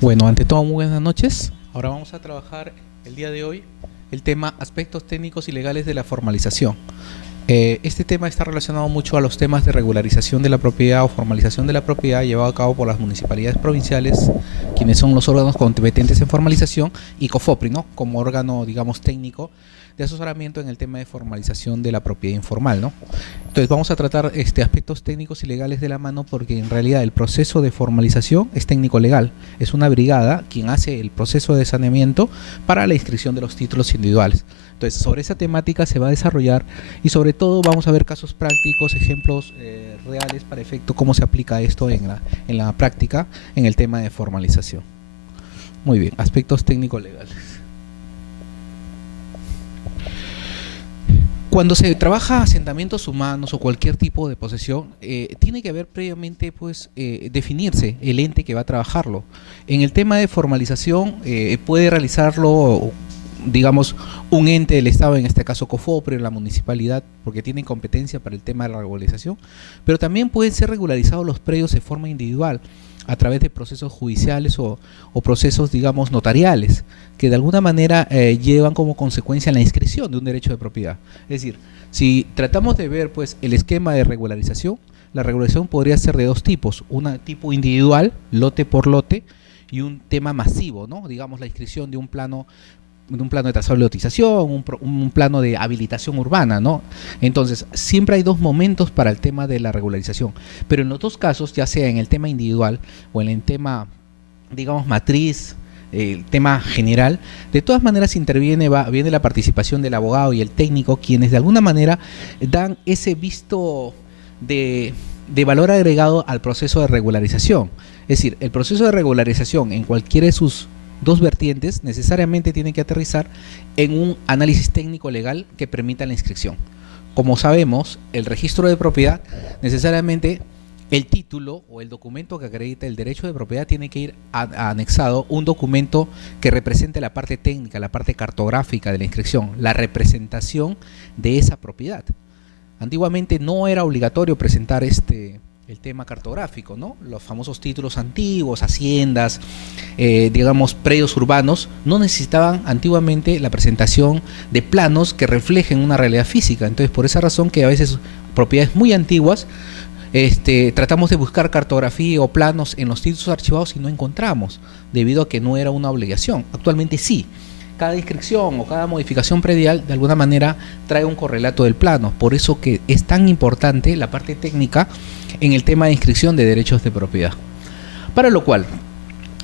Bueno, ante todo, muy buenas noches. Ahora vamos a trabajar el día de hoy el tema aspectos técnicos y legales de la formalización. Este tema está relacionado mucho a los temas de regularización de la propiedad o formalización de la propiedad llevado a cabo por las municipalidades provinciales, quienes son los órganos competentes en formalización, y COFOPRI, ¿no?, como órgano, digamos, técnico de asesoramiento en el tema de formalización de la propiedad informal, ¿no? Entonces vamos a tratar aspectos técnicos y legales de la mano, porque en realidad el proceso de formalización es técnico-legal. Es una brigada quien hace el proceso de saneamiento para la inscripción de los títulos individuales. Entonces, sobre esa temática se va a desarrollar y sobre todo vamos a ver casos prácticos, ejemplos reales para efecto cómo se aplica esto en la práctica en el tema de formalización. Muy bien, aspectos técnico-legales. Cuando se trabaja asentamientos humanos o cualquier tipo de posesión, tiene que haber previamente, definirse el ente que va a trabajarlo. En el tema de formalización, puede realizarlo, digamos, un ente del Estado, en este caso COFOPRI, la municipalidad, porque tienen competencia para el tema de la regularización, pero también pueden ser regularizados los predios de forma individual, a través de procesos judiciales o procesos, digamos, notariales, que de alguna manera llevan como consecuencia la inscripción de un derecho de propiedad. Es decir, si tratamos de ver el esquema de regularización, la regularización podría ser de dos tipos: un tipo individual, lote por lote, y un tema masivo, ¿no?, digamos, la inscripción de un plano de trazado de lotización, un plano de habilitación urbana, ¿no? Entonces, siempre hay dos momentos para el tema de la regularización, pero en los dos casos, ya sea en el tema individual o en el tema, digamos, matriz, el tema general, de todas maneras viene la participación del abogado y el técnico, quienes de alguna manera dan ese visto de valor agregado al proceso de regularización. Es decir, el proceso de regularización en cualquiera de sus dos vertientes necesariamente tiene que aterrizar en un análisis técnico legal que permita la inscripción. Como sabemos, el registro de propiedad, necesariamente el título o el documento que acredita el derecho de propiedad tiene que ir anexado un documento que represente la parte técnica, la parte cartográfica de la inscripción, la representación de esa propiedad. Antiguamente no era obligatorio presentar el tema cartográfico, ¿no? Los famosos títulos antiguos, haciendas, digamos, predios urbanos, no necesitaban antiguamente la presentación de planos que reflejen una realidad física. Entonces, por esa razón que a veces propiedades muy antiguas, tratamos de buscar cartografía o planos en los títulos archivados y no encontramos, debido a que no era una obligación. Actualmente sí. Cada inscripción o cada modificación predial de alguna manera trae un correlato del plano. Por eso que es tan importante la parte técnica en el tema de inscripción de derechos de propiedad. Para lo cual,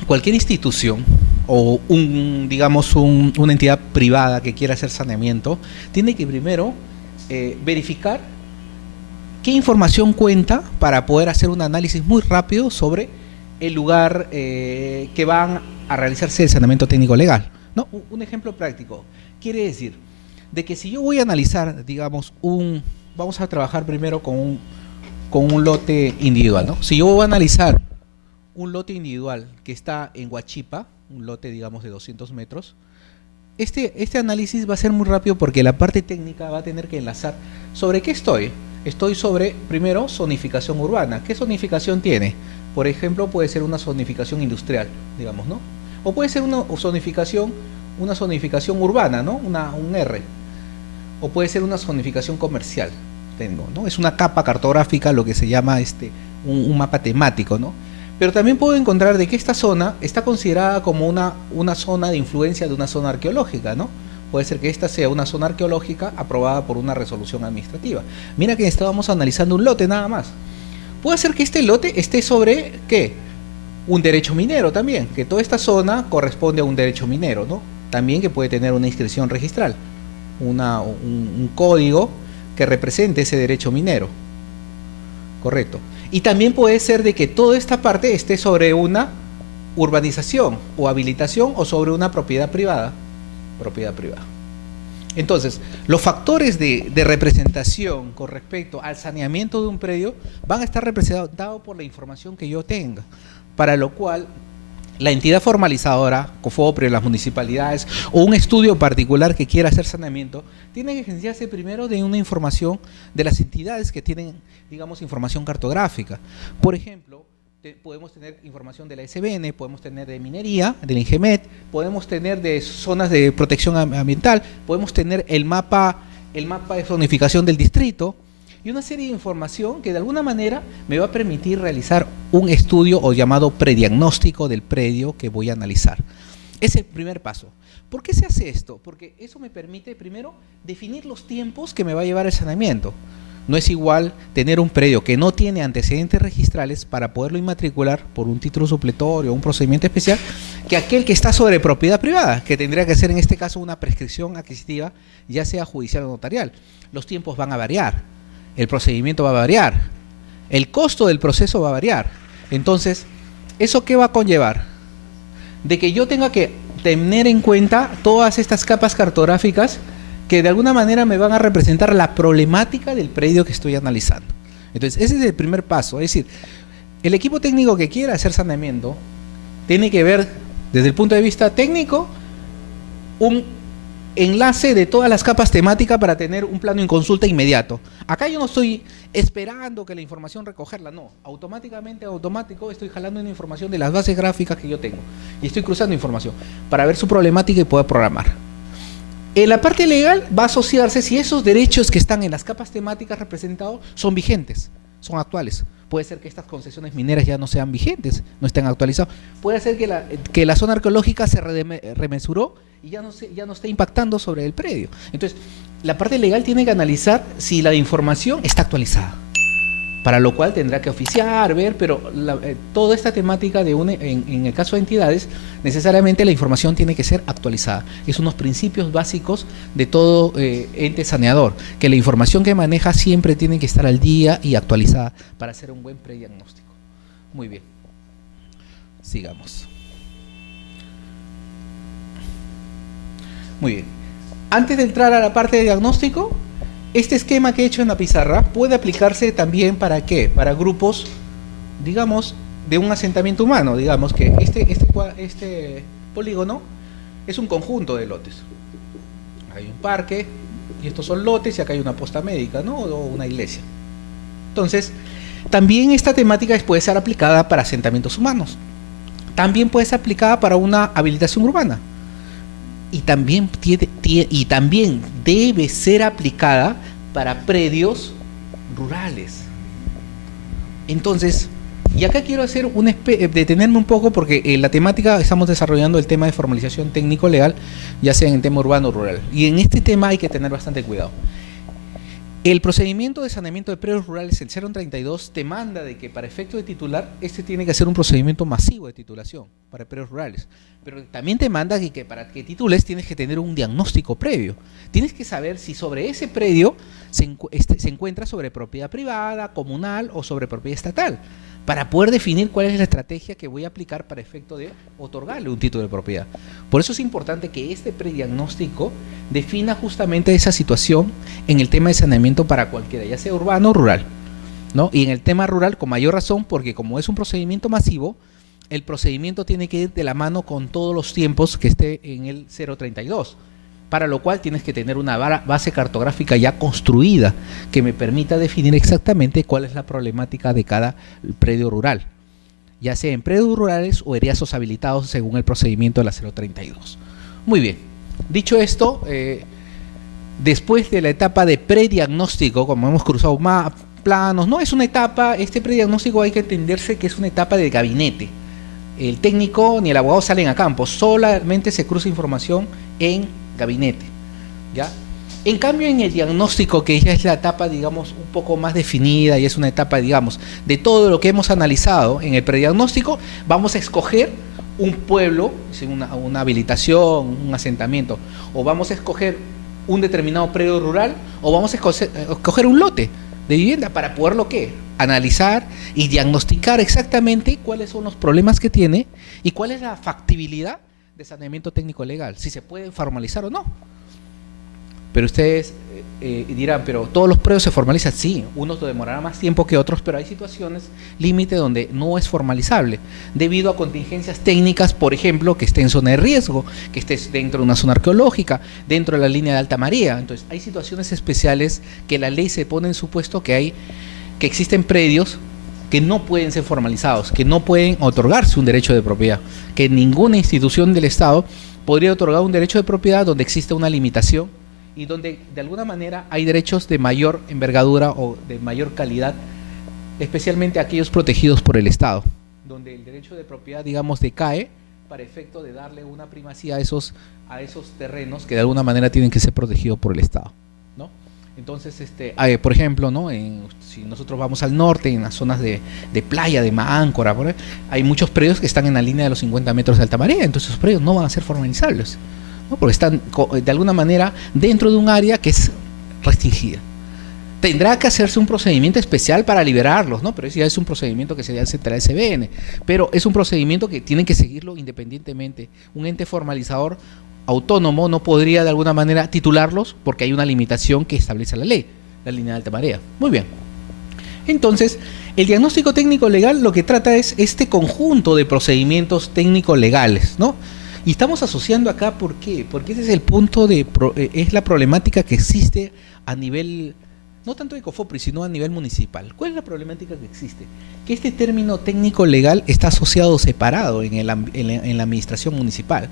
cualquier institución o una entidad privada que quiera hacer saneamiento, tiene que primero verificar qué información cuenta para poder hacer un análisis muy rápido sobre el lugar que van a realizarse el saneamiento técnico legal. No, un ejemplo práctico quiere decir de que si yo voy a analizar, digamos, vamos a trabajar primero con un lote individual, ¿no? Si yo voy a analizar un lote individual que está en Huachipa, un lote, digamos, de 200 metros, este análisis va a ser muy rápido, porque la parte técnica va a tener que enlazar sobre qué estoy. Estoy sobre, primero, zonificación urbana. ¿Qué zonificación tiene? Por ejemplo, puede ser una zonificación industrial, digamos, ¿no? O puede ser una zonificación urbana, ¿no? Un R. O puede ser una zonificación comercial, ¿no? Es una capa cartográfica, lo que se llama un mapa temático, ¿no? Pero también puedo encontrar de que esta zona está considerada como una zona de influencia de una zona arqueológica, ¿no? Puede ser que esta sea una zona arqueológica aprobada por una resolución administrativa. Mira que estábamos analizando un lote nada más. Puede ser que este lote esté sobre, ¿qué?, un derecho minero también, que toda esta zona corresponde a un derecho minero, ¿no? También que puede tener una inscripción registral, un código que represente ese derecho minero, correcto. Y también puede ser de que toda esta parte esté sobre una urbanización o habilitación, o sobre una propiedad privada. Entonces, los factores de representación con respecto al saneamiento de un predio van a estar representados por la información que yo tenga, para lo cual la entidad formalizadora, COFOPRI, las municipalidades, o un estudio particular que quiera hacer saneamiento, tiene que ejercitarse primero de una información de las entidades que tienen, digamos, información cartográfica. Por ejemplo, podemos tener información de la SBN, podemos tener de minería, del INGEMET, podemos tener de zonas de protección ambiental, podemos tener el mapa de zonificación del distrito y una serie de información que de alguna manera me va a permitir realizar un estudio o llamado prediagnóstico del predio que voy a analizar. Es el primer paso. ¿Por qué se hace esto? Porque eso me permite, primero, definir los tiempos que me va a llevar el saneamiento. No es igual tener un predio que no tiene antecedentes registrales para poderlo inmatricular por un título supletorio o un procedimiento especial que aquel que está sobre propiedad privada, que tendría que ser en este caso una prescripción adquisitiva, ya sea judicial o notarial. Los tiempos van a variar, el procedimiento va a variar, el costo del proceso va a variar. Entonces, ¿eso qué va a conllevar? De que yo tenga que tener en cuenta todas estas capas cartográficas que de alguna manera me van a representar la problemática del predio que estoy analizando. Entonces, ese es el primer paso. Es decir, el equipo técnico que quiera hacer saneamiento tiene que ver, desde el punto de vista técnico, un enlace de todas las capas temáticas para tener un plano en consulta inmediato. Acá yo no estoy esperando que la información recogerla, no. Automático, estoy jalando una información de las bases gráficas que yo tengo y estoy cruzando información para ver su problemática y poder programar. En la parte legal va a asociarse si esos derechos que están en las capas temáticas representados son vigentes, son actuales. Puede ser que estas concesiones mineras ya no sean vigentes, no estén actualizadas. Puede ser que la zona arqueológica se remesuró y ya no esté impactando sobre el predio. Entonces, la parte legal tiene que analizar si la información está actualizada, para lo cual tendrá que oficiar, ver, pero toda esta temática en el caso de entidades, necesariamente la información tiene que ser actualizada. Es unos principios básicos de todo ente saneador, que la información que maneja siempre tiene que estar al día y actualizada para hacer un buen prediagnóstico. Muy bien. Sigamos. Muy bien. Antes de entrar a la parte de diagnóstico, este esquema que he hecho en la pizarra puede aplicarse también ¿para qué? Para grupos, digamos, de un asentamiento humano. Digamos que este polígono es un conjunto de lotes. Hay un parque, y estos son lotes, y acá hay una posta médica, ¿no? O una iglesia. Entonces, también esta temática puede ser aplicada para asentamientos humanos. También puede ser aplicada para una habilitación urbana. Y también debe ser aplicada para predios rurales. Entonces, y acá quiero hacer detenerme un poco porque en la temática estamos desarrollando el tema de formalización técnico-legal, ya sea en el tema urbano o rural. Y en este tema hay que tener bastante cuidado. El procedimiento de saneamiento de predios rurales, el 032, te manda de que para efecto de titular, este tiene que ser un procedimiento masivo de titulación para predios rurales. Pero también te manda que para que titules tienes que tener un diagnóstico previo. Tienes que saber si sobre ese predio se encuentra sobre propiedad privada, comunal o sobre propiedad estatal, para poder definir cuál es la estrategia que voy a aplicar para efecto de otorgarle un título de propiedad. Por eso es importante que este prediagnóstico defina justamente esa situación en el tema de saneamiento para cualquiera, ya sea urbano o rural, ¿no? Y en el tema rural con mayor razón, porque como es un procedimiento masivo, el procedimiento tiene que ir de la mano con todos los tiempos que esté en el 032, para lo cual tienes que tener una base cartográfica ya construida que me permita definir exactamente cuál es la problemática de cada predio rural, ya sea en predios rurales o eriazos habilitados según el procedimiento de la 032. Muy bien, dicho esto, después de la etapa de prediagnóstico, como hemos cruzado planos, no es una etapa, este prediagnóstico hay que entenderse que es una etapa de gabinete. El técnico ni el abogado salen a campo, solamente se cruza información en gabinete, ¿ya? En cambio, en el diagnóstico, que ya es la etapa, digamos, un poco más definida y es una etapa, digamos, de todo lo que hemos analizado en el prediagnóstico, vamos a escoger un pueblo, una habilitación, un asentamiento, o vamos a escoger un determinado predio rural, o vamos a escoger un lote de vivienda para poderlo, ¿qué? Analizar y diagnosticar exactamente cuáles son los problemas que tiene y cuál es la factibilidad de saneamiento técnico legal, si se puede formalizar o no. Pero ustedes dirán, pero todos los predios se formalizan. Sí, unos demorarán más tiempo que otros, pero hay situaciones límite donde no es formalizable, debido a contingencias técnicas, por ejemplo, que esté en zona de riesgo, que esté dentro de una zona arqueológica, dentro de la línea de alta marea. Entonces, hay situaciones especiales que la ley se pone en supuesto que existen predios que no pueden ser formalizados, que no pueden otorgarse un derecho de propiedad, que ninguna institución del Estado podría otorgar un derecho de propiedad donde existe una limitación y donde de alguna manera hay derechos de mayor envergadura o de mayor calidad, especialmente aquellos protegidos por el Estado, donde el derecho de propiedad, digamos, decae para efecto de darle una primacía a esos terrenos que de alguna manera tienen que ser protegidos por el Estado, ¿no? Entonces, por ejemplo, ¿no? Si nosotros vamos al norte, en las zonas de playa, de Máncora, hay muchos predios que están en la línea de los 50 metros de alta marea, entonces esos predios no van a ser formalizables, ¿no? Porque están de alguna manera dentro de un área que es restringida. Tendrá que hacerse un procedimiento especial para liberarlos, ¿no? Pero ese ya es un procedimiento que se hace entre la SBN, pero es un procedimiento que tienen que seguirlo independientemente. Un ente formalizador autónomo no podría de alguna manera titularlos porque hay una limitación que establece la ley, la línea de alta marea. Muy bien. Entonces, el diagnóstico técnico legal lo que trata es este conjunto de procedimientos técnico legales, ¿no? Y estamos asociando acá, ¿por qué? Porque ese es el punto es la problemática que existe a nivel, no tanto de COFOPRI, sino a nivel municipal. ¿Cuál es la problemática que existe? Que este término técnico legal está asociado separado en la administración municipal.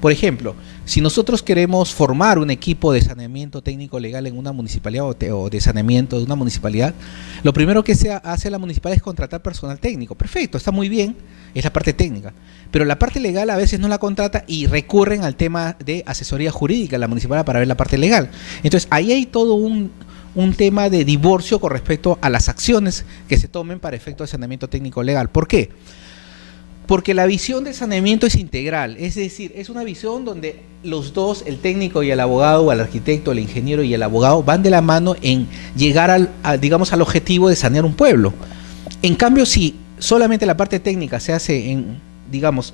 Por ejemplo, si nosotros queremos formar un equipo de saneamiento técnico legal en una municipalidad o de saneamiento de una municipalidad, lo primero que hace la municipalidad es contratar personal técnico. Perfecto, está muy bien, es la parte técnica. Pero la parte legal a veces no la contrata y recurren al tema de asesoría jurídica en la municipalidad para ver la parte legal. Entonces, ahí hay todo un tema de divorcio con respecto a las acciones que se tomen para efecto de saneamiento técnico legal. ¿Por qué? Porque la visión del saneamiento es integral, es decir, es una visión donde los dos, el técnico y el abogado, o el arquitecto, el ingeniero y el abogado, van de la mano en llegar al objetivo de sanear un pueblo. En cambio, si solamente la parte técnica se hace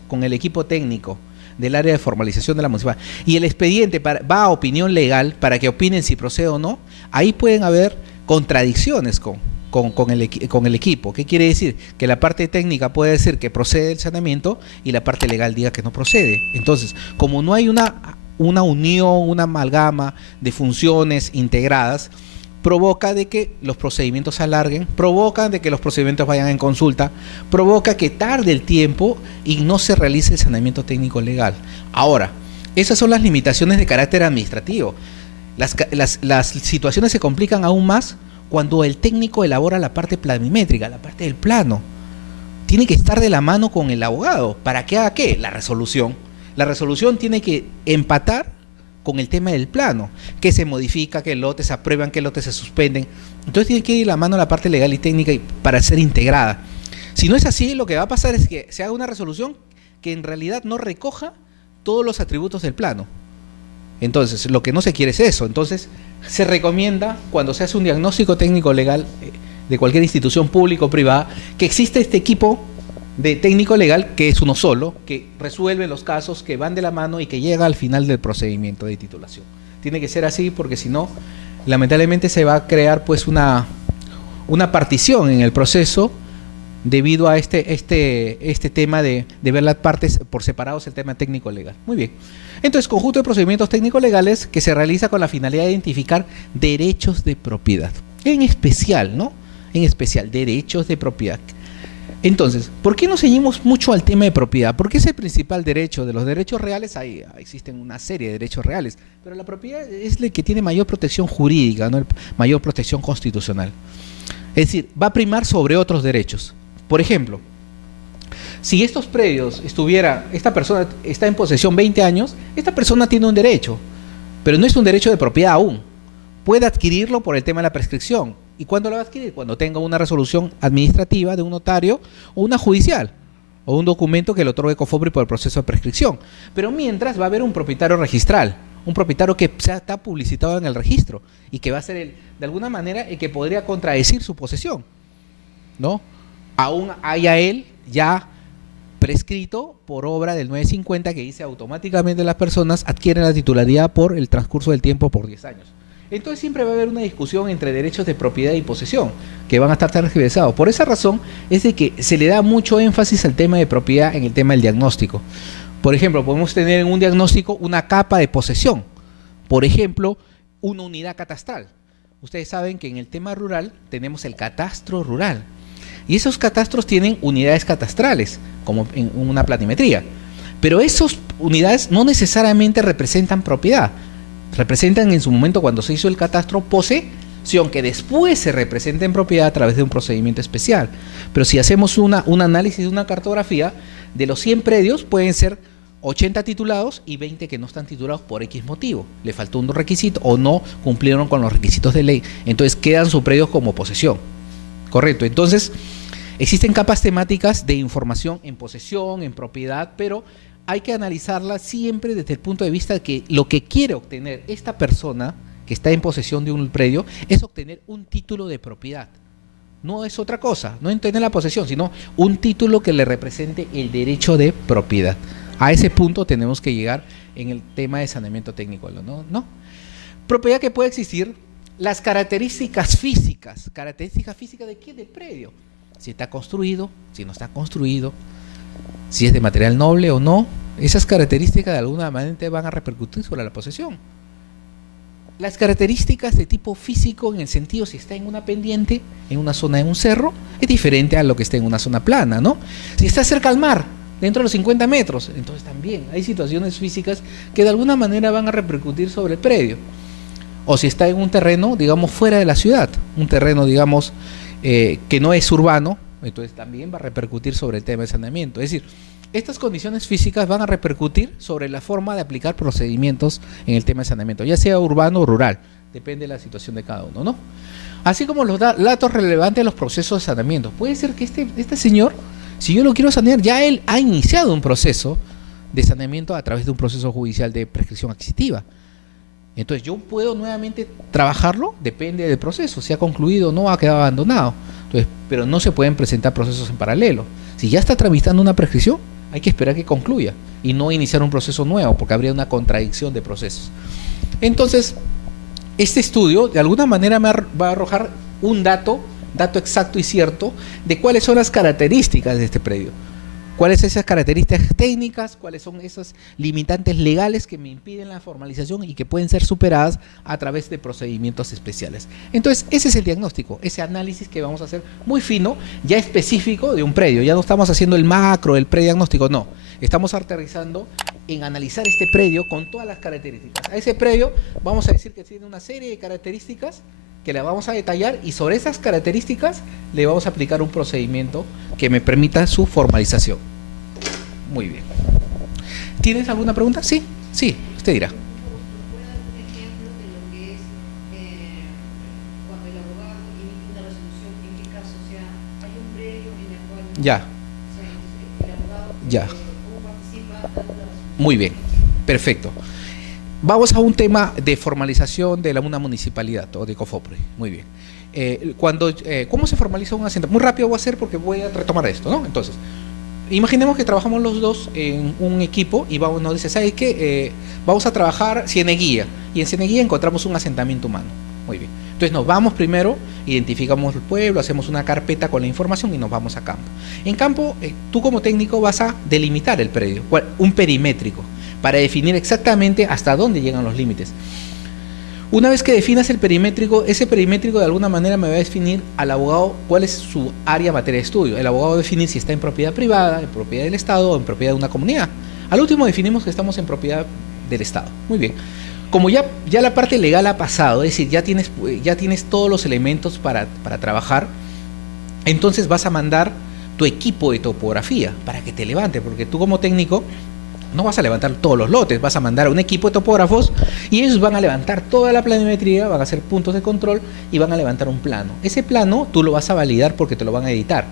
con el equipo técnico del área de formalización de la municipalidad y el expediente va a opinión legal para que opinen si procede o no, ahí pueden haber contradicciones con el equipo. ¿Qué quiere decir? Que la parte técnica puede decir que procede el saneamiento y la parte legal diga que no procede. Entonces, como no hay una unión, una amalgama de funciones integradas, provoca de que los procedimientos se alarguen, provoca de que los procedimientos vayan en consulta, provoca que tarde el tiempo y no se realice el saneamiento técnico legal. Ahora, esas son las limitaciones de carácter administrativo. Las situaciones se complican aún más cuando el técnico elabora la parte planimétrica, la parte del plano. Tiene que estar de la mano con el abogado. ¿Para que haga qué? La resolución. La resolución tiene que empatar con el tema del plano. ¿Qué se modifica? ¿Qué lotes se aprueban? ¿Qué lotes se suspenden? Entonces tiene que ir de la mano la parte legal y técnica para ser integrada. Si no es así, lo que va a pasar es que se haga una resolución que en realidad no recoja todos los atributos del plano. Entonces, lo que no se quiere es eso. Entonces, se recomienda, cuando se hace un diagnóstico técnico legal de cualquier institución pública o privada, que existe este equipo de técnico legal, que es uno solo, que resuelve los casos, que van de la mano y que llega al final del procedimiento de titulación. Tiene que ser así porque si no, lamentablemente se va a crear pues una partición en el proceso debido a este tema de ver las partes por separados, el tema técnico legal. Muy bien. Entonces, conjunto de procedimientos técnico legales que se realiza con la finalidad de identificar derechos de propiedad. En especial, ¿no? En especial, derechos de propiedad. Entonces, ¿por qué nos ceñimos mucho al tema de propiedad? Porque es el principal derecho. De los derechos reales existen una serie de derechos reales, pero la propiedad es el que tiene mayor protección jurídica, ¿no? Mayor protección constitucional. Es decir, va a primar sobre otros derechos. Por ejemplo, si estos predios esta persona está en posesión 20 años, esta persona tiene un derecho, pero no es un derecho de propiedad aún. Puede adquirirlo por el tema de la prescripción. ¿Y cuándo lo va a adquirir? Cuando tenga una resolución administrativa de un notario o una judicial, o un documento que le otorgue COFOPRI por el proceso de prescripción. Pero mientras va a haber un propietario registral, un propietario que está publicitado en el registro y que va a ser de alguna manera el que podría contradecir su posesión, ¿no? Aún haya él ya prescrito por obra del 950 que dice automáticamente las personas adquieren la titularidad por el transcurso del tiempo por 10 años. Entonces siempre va a haber una discusión entre derechos de propiedad y posesión que van a estar tergiversados. Por esa razón es de que se le da mucho énfasis al tema de propiedad en el tema del diagnóstico. Por ejemplo, podemos tener en un diagnóstico una capa de posesión. Por ejemplo, una unidad catastral. Ustedes saben que en el tema rural tenemos el catastro rural. Y esos catastros tienen unidades catastrales, como en una planimetría. Pero esas unidades no necesariamente representan propiedad. Representan en su momento, cuando se hizo el catastro, posesión, que después se representa en propiedad a través de un procedimiento especial. Pero si hacemos un análisis de una cartografía, de los 100 predios pueden ser 80 titulados y 20 que no están titulados por X motivo. Le faltó un requisito o no cumplieron con los requisitos de ley. Entonces quedan sus predios como posesión. Correcto. Entonces, existen capas temáticas de información en posesión, en propiedad, pero hay que analizarla siempre desde el punto de vista de que lo que quiere obtener esta persona que está en posesión de un predio es obtener un título de propiedad. No es otra cosa, no es tener la posesión, sino un título que le represente el derecho de propiedad. A ese punto tenemos que llegar en el tema de saneamiento técnico, ¿no? Propiedad que puede existir, las características físicas. ¿Características físicas de qué? Del predio. Si está construido, si no está construido, si es de material noble o no. Esas características de alguna manera van a repercutir sobre la posesión. Las características de tipo físico, en el sentido si está en una pendiente, en una zona de un cerro, es diferente a lo que esté en una zona plana, ¿no? Si está cerca al mar, dentro de los 50 metros, entonces también hay situaciones físicas que de alguna manera van a repercutir sobre el predio. O si está en un terreno, digamos, fuera de la ciudad, un terreno, digamos, que no es urbano, entonces también va a repercutir sobre el tema de saneamiento. Es decir, estas condiciones físicas van a repercutir sobre la forma de aplicar procedimientos en el tema de saneamiento, ya sea urbano o rural, depende de la situación de cada uno, ¿no? Así como los datos relevantes de los procesos de saneamiento. Puede ser que este señor, si yo lo quiero sanear, ya él ha iniciado un proceso de saneamiento a través de un proceso judicial de prescripción adquisitiva. Entonces yo puedo nuevamente trabajarlo, depende del proceso, si ha concluido o no, ha quedado abandonado. Entonces, pero no se pueden presentar procesos en paralelo. Si ya está tramitando una prescripción, hay que esperar que concluya y no iniciar un proceso nuevo, porque habría una contradicción de procesos. Entonces, este estudio de alguna manera me va a arrojar un dato exacto y cierto de cuáles son las características de este predio. ¿Cuáles son esas características técnicas? ¿Cuáles son esas limitantes legales que me impiden la formalización y que pueden ser superadas a través de procedimientos especiales? Entonces, ese es el diagnóstico, ese análisis que vamos a hacer muy fino, ya específico de un predio. Ya no estamos haciendo el macro, el prediagnóstico, no. Estamos aterrizando en analizar este predio con todas las características. A ese predio vamos a decir que tiene una serie de características que la vamos a detallar y sobre esas características le vamos a aplicar un procedimiento que me permita su formalización. Muy bien. ¿Tienes alguna pregunta? Sí, usted dirá. Ya. Ya. Muy bien, perfecto. Vamos a un tema de formalización de una municipalidad o de COFOPRE. Muy bien. ¿Cómo se formaliza un asentamiento? Muy rápido voy a hacer porque voy a retomar esto, ¿no? Entonces, imaginemos que trabajamos los dos en un equipo y nos dice, ¿sabes qué? Vamos a trabajar Cieneguía y en Cieneguía encontramos un asentamiento humano. Muy bien. Entonces nos vamos primero, identificamos el pueblo, hacemos una carpeta con la información y nos vamos a campo. En campo, tú como técnico vas a delimitar el predio, un perimétrico, para definir exactamente hasta dónde llegan los límites. Una vez que definas el perimétrico, ese perimétrico de alguna manera me va a definir al abogado cuál es su área materia de estudio. El abogado va a definir si está en propiedad privada, en propiedad del Estado o en propiedad de una comunidad. Al último definimos que estamos en propiedad del Estado. Muy bien. Como ya la parte legal ha pasado, es decir, ya tienes todos los elementos para trabajar, entonces vas a mandar tu equipo de topografía para que te levante, porque tú como técnico no vas a levantar todos los lotes, vas a mandar a un equipo de topógrafos y ellos van a levantar toda la planimetría, van a hacer puntos de control y van a levantar un plano. Ese plano tú lo vas a validar porque te lo van a editar.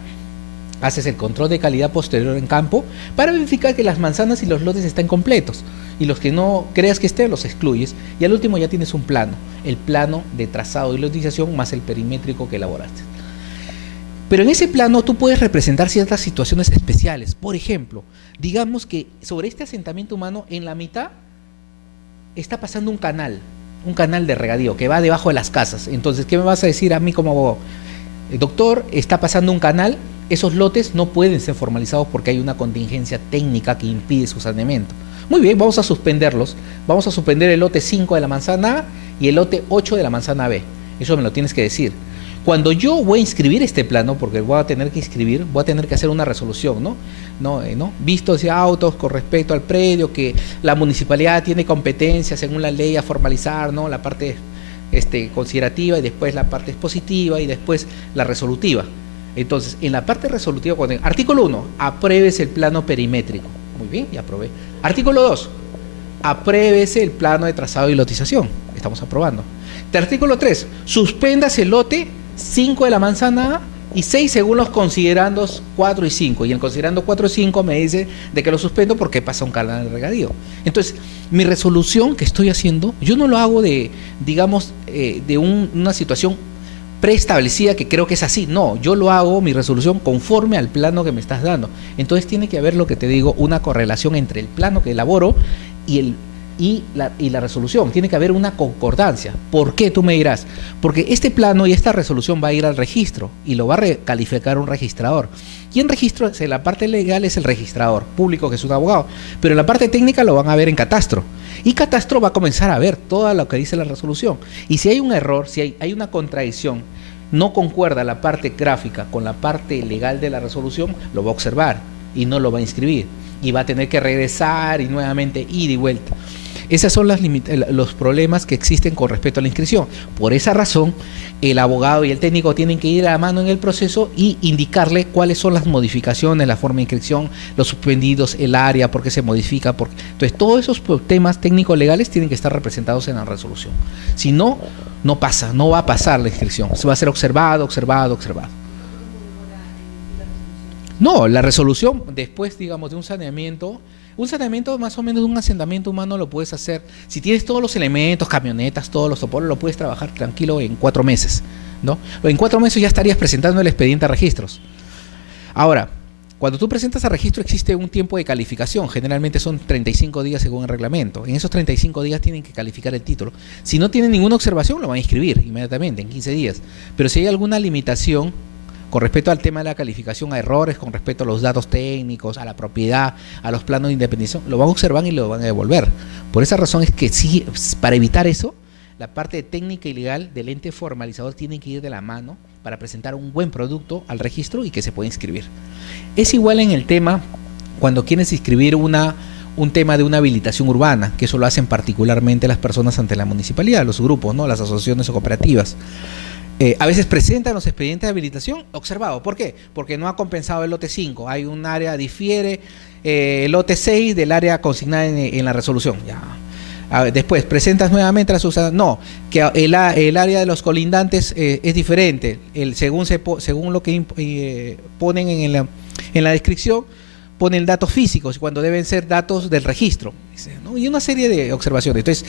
Haces el control de calidad posterior en campo para verificar que las manzanas y los lotes están completos y los que no creas que estén los excluyes y al último ya tienes un plano, el plano de trazado y lotización más el perimétrico que elaboraste. Pero en ese plano tú puedes representar ciertas situaciones especiales. Por ejemplo, digamos que sobre este asentamiento humano en la mitad está pasando un canal de regadío que va debajo de las casas. Entonces, ¿qué me vas a decir a mí como abogado? Doctor, está pasando un canal, esos lotes no pueden ser formalizados porque hay una contingencia técnica que impide su saneamiento. Muy bien, vamos a suspenderlos. Vamos a suspender el lote 5 de la manzana A y el lote 8 de la manzana B. Eso me lo tienes que decir. Cuando yo voy a inscribir este plano, porque voy a tener que inscribir, voy a tener que hacer una resolución, ¿no? ¿No? Vistos y autos con respecto al predio, que la municipalidad tiene competencia según la ley a formalizar, ¿no? La parte considerativa y después la parte expositiva y después la resolutiva. Entonces, en la parte resolutiva, artículo 1, apruébese el plano perimétrico. Muy bien, ya aprobé. Artículo 2, apruébese el plano de trazado y lotización. Estamos aprobando. De artículo 3, suspéndase el lote 5 de la manzana A y 6 según los considerandos 4 y 5. Y en el considerando 4 y 5 me dice de que lo suspendo porque pasa un canal de regadío. Entonces, mi resolución que estoy haciendo, yo no lo hago de, digamos, de una situación preestablecida que creo que es así. No, yo lo hago, mi resolución, conforme al plano que me estás dando. Entonces tiene que haber, lo que te digo, una correlación entre el plano que elaboro y la resolución. Tiene que haber una concordancia. ¿Por qué? Tú me dirás. Porque este plano y esta resolución va a ir al registro y lo va a recalificar un registrador. Y en registro, en la parte legal es el registrador público, que es un abogado, pero en la parte técnica lo van a ver en catastro. Y catastro va a comenzar a ver todo lo que dice la resolución. Y si hay un error, si hay una contradicción, no concuerda la parte gráfica con la parte legal de la resolución, lo va a observar y no lo va a inscribir. Y va a tener que regresar y nuevamente ir y vuelta. Esos son los problemas que existen con respecto a la inscripción. Por esa razón, el abogado y el técnico tienen que ir a la mano en el proceso y indicarle cuáles son las modificaciones, la forma de inscripción, los suspendidos, el área, por qué se modifica. Entonces, todos esos temas técnico-legales tienen que estar representados en la resolución. Si no, no pasa, no va a pasar la inscripción. Se va a ser observado. No, la resolución, después, digamos, de un saneamiento más o menos de un asentamiento humano lo puedes hacer. Si tienes todos los elementos, camionetas, todos los soportes, lo puedes trabajar tranquilo en 4 meses, ¿no? En 4 meses ya estarías presentando el expediente a registros. Ahora, cuando tú presentas a registro existe un tiempo de calificación, generalmente son 35 días según el reglamento. En esos 35 días tienen que calificar el título. Si no tienen ninguna observación, lo van a inscribir inmediatamente, en 15 días. Pero si hay alguna limitación con respecto al tema de la calificación, a errores, con respecto a los datos técnicos, a la propiedad, a los planos de independencia, lo van a observar y lo van a devolver. Por esa razón es que sí, para evitar eso, la parte técnica y legal del ente formalizador tiene que ir de la mano para presentar un buen producto al registro y que se pueda inscribir. Es igual en el tema cuando quieres inscribir un tema de una habilitación urbana, que eso lo hacen particularmente las personas ante la municipalidad, los grupos, ¿no? Las asociaciones o cooperativas. A veces presentan los expedientes de habilitación observado. ¿Por qué? Porque no ha compensado el lote 5. Hay un área, difiere el lote 6 del área consignada en la resolución. Ya. Después, presentas nuevamente la subsanación. No, que el área de los colindantes es diferente. Según lo que ponen en la descripción, ponen datos físicos cuando deben ser datos del registro, ¿no? Y una serie de observaciones. Entonces,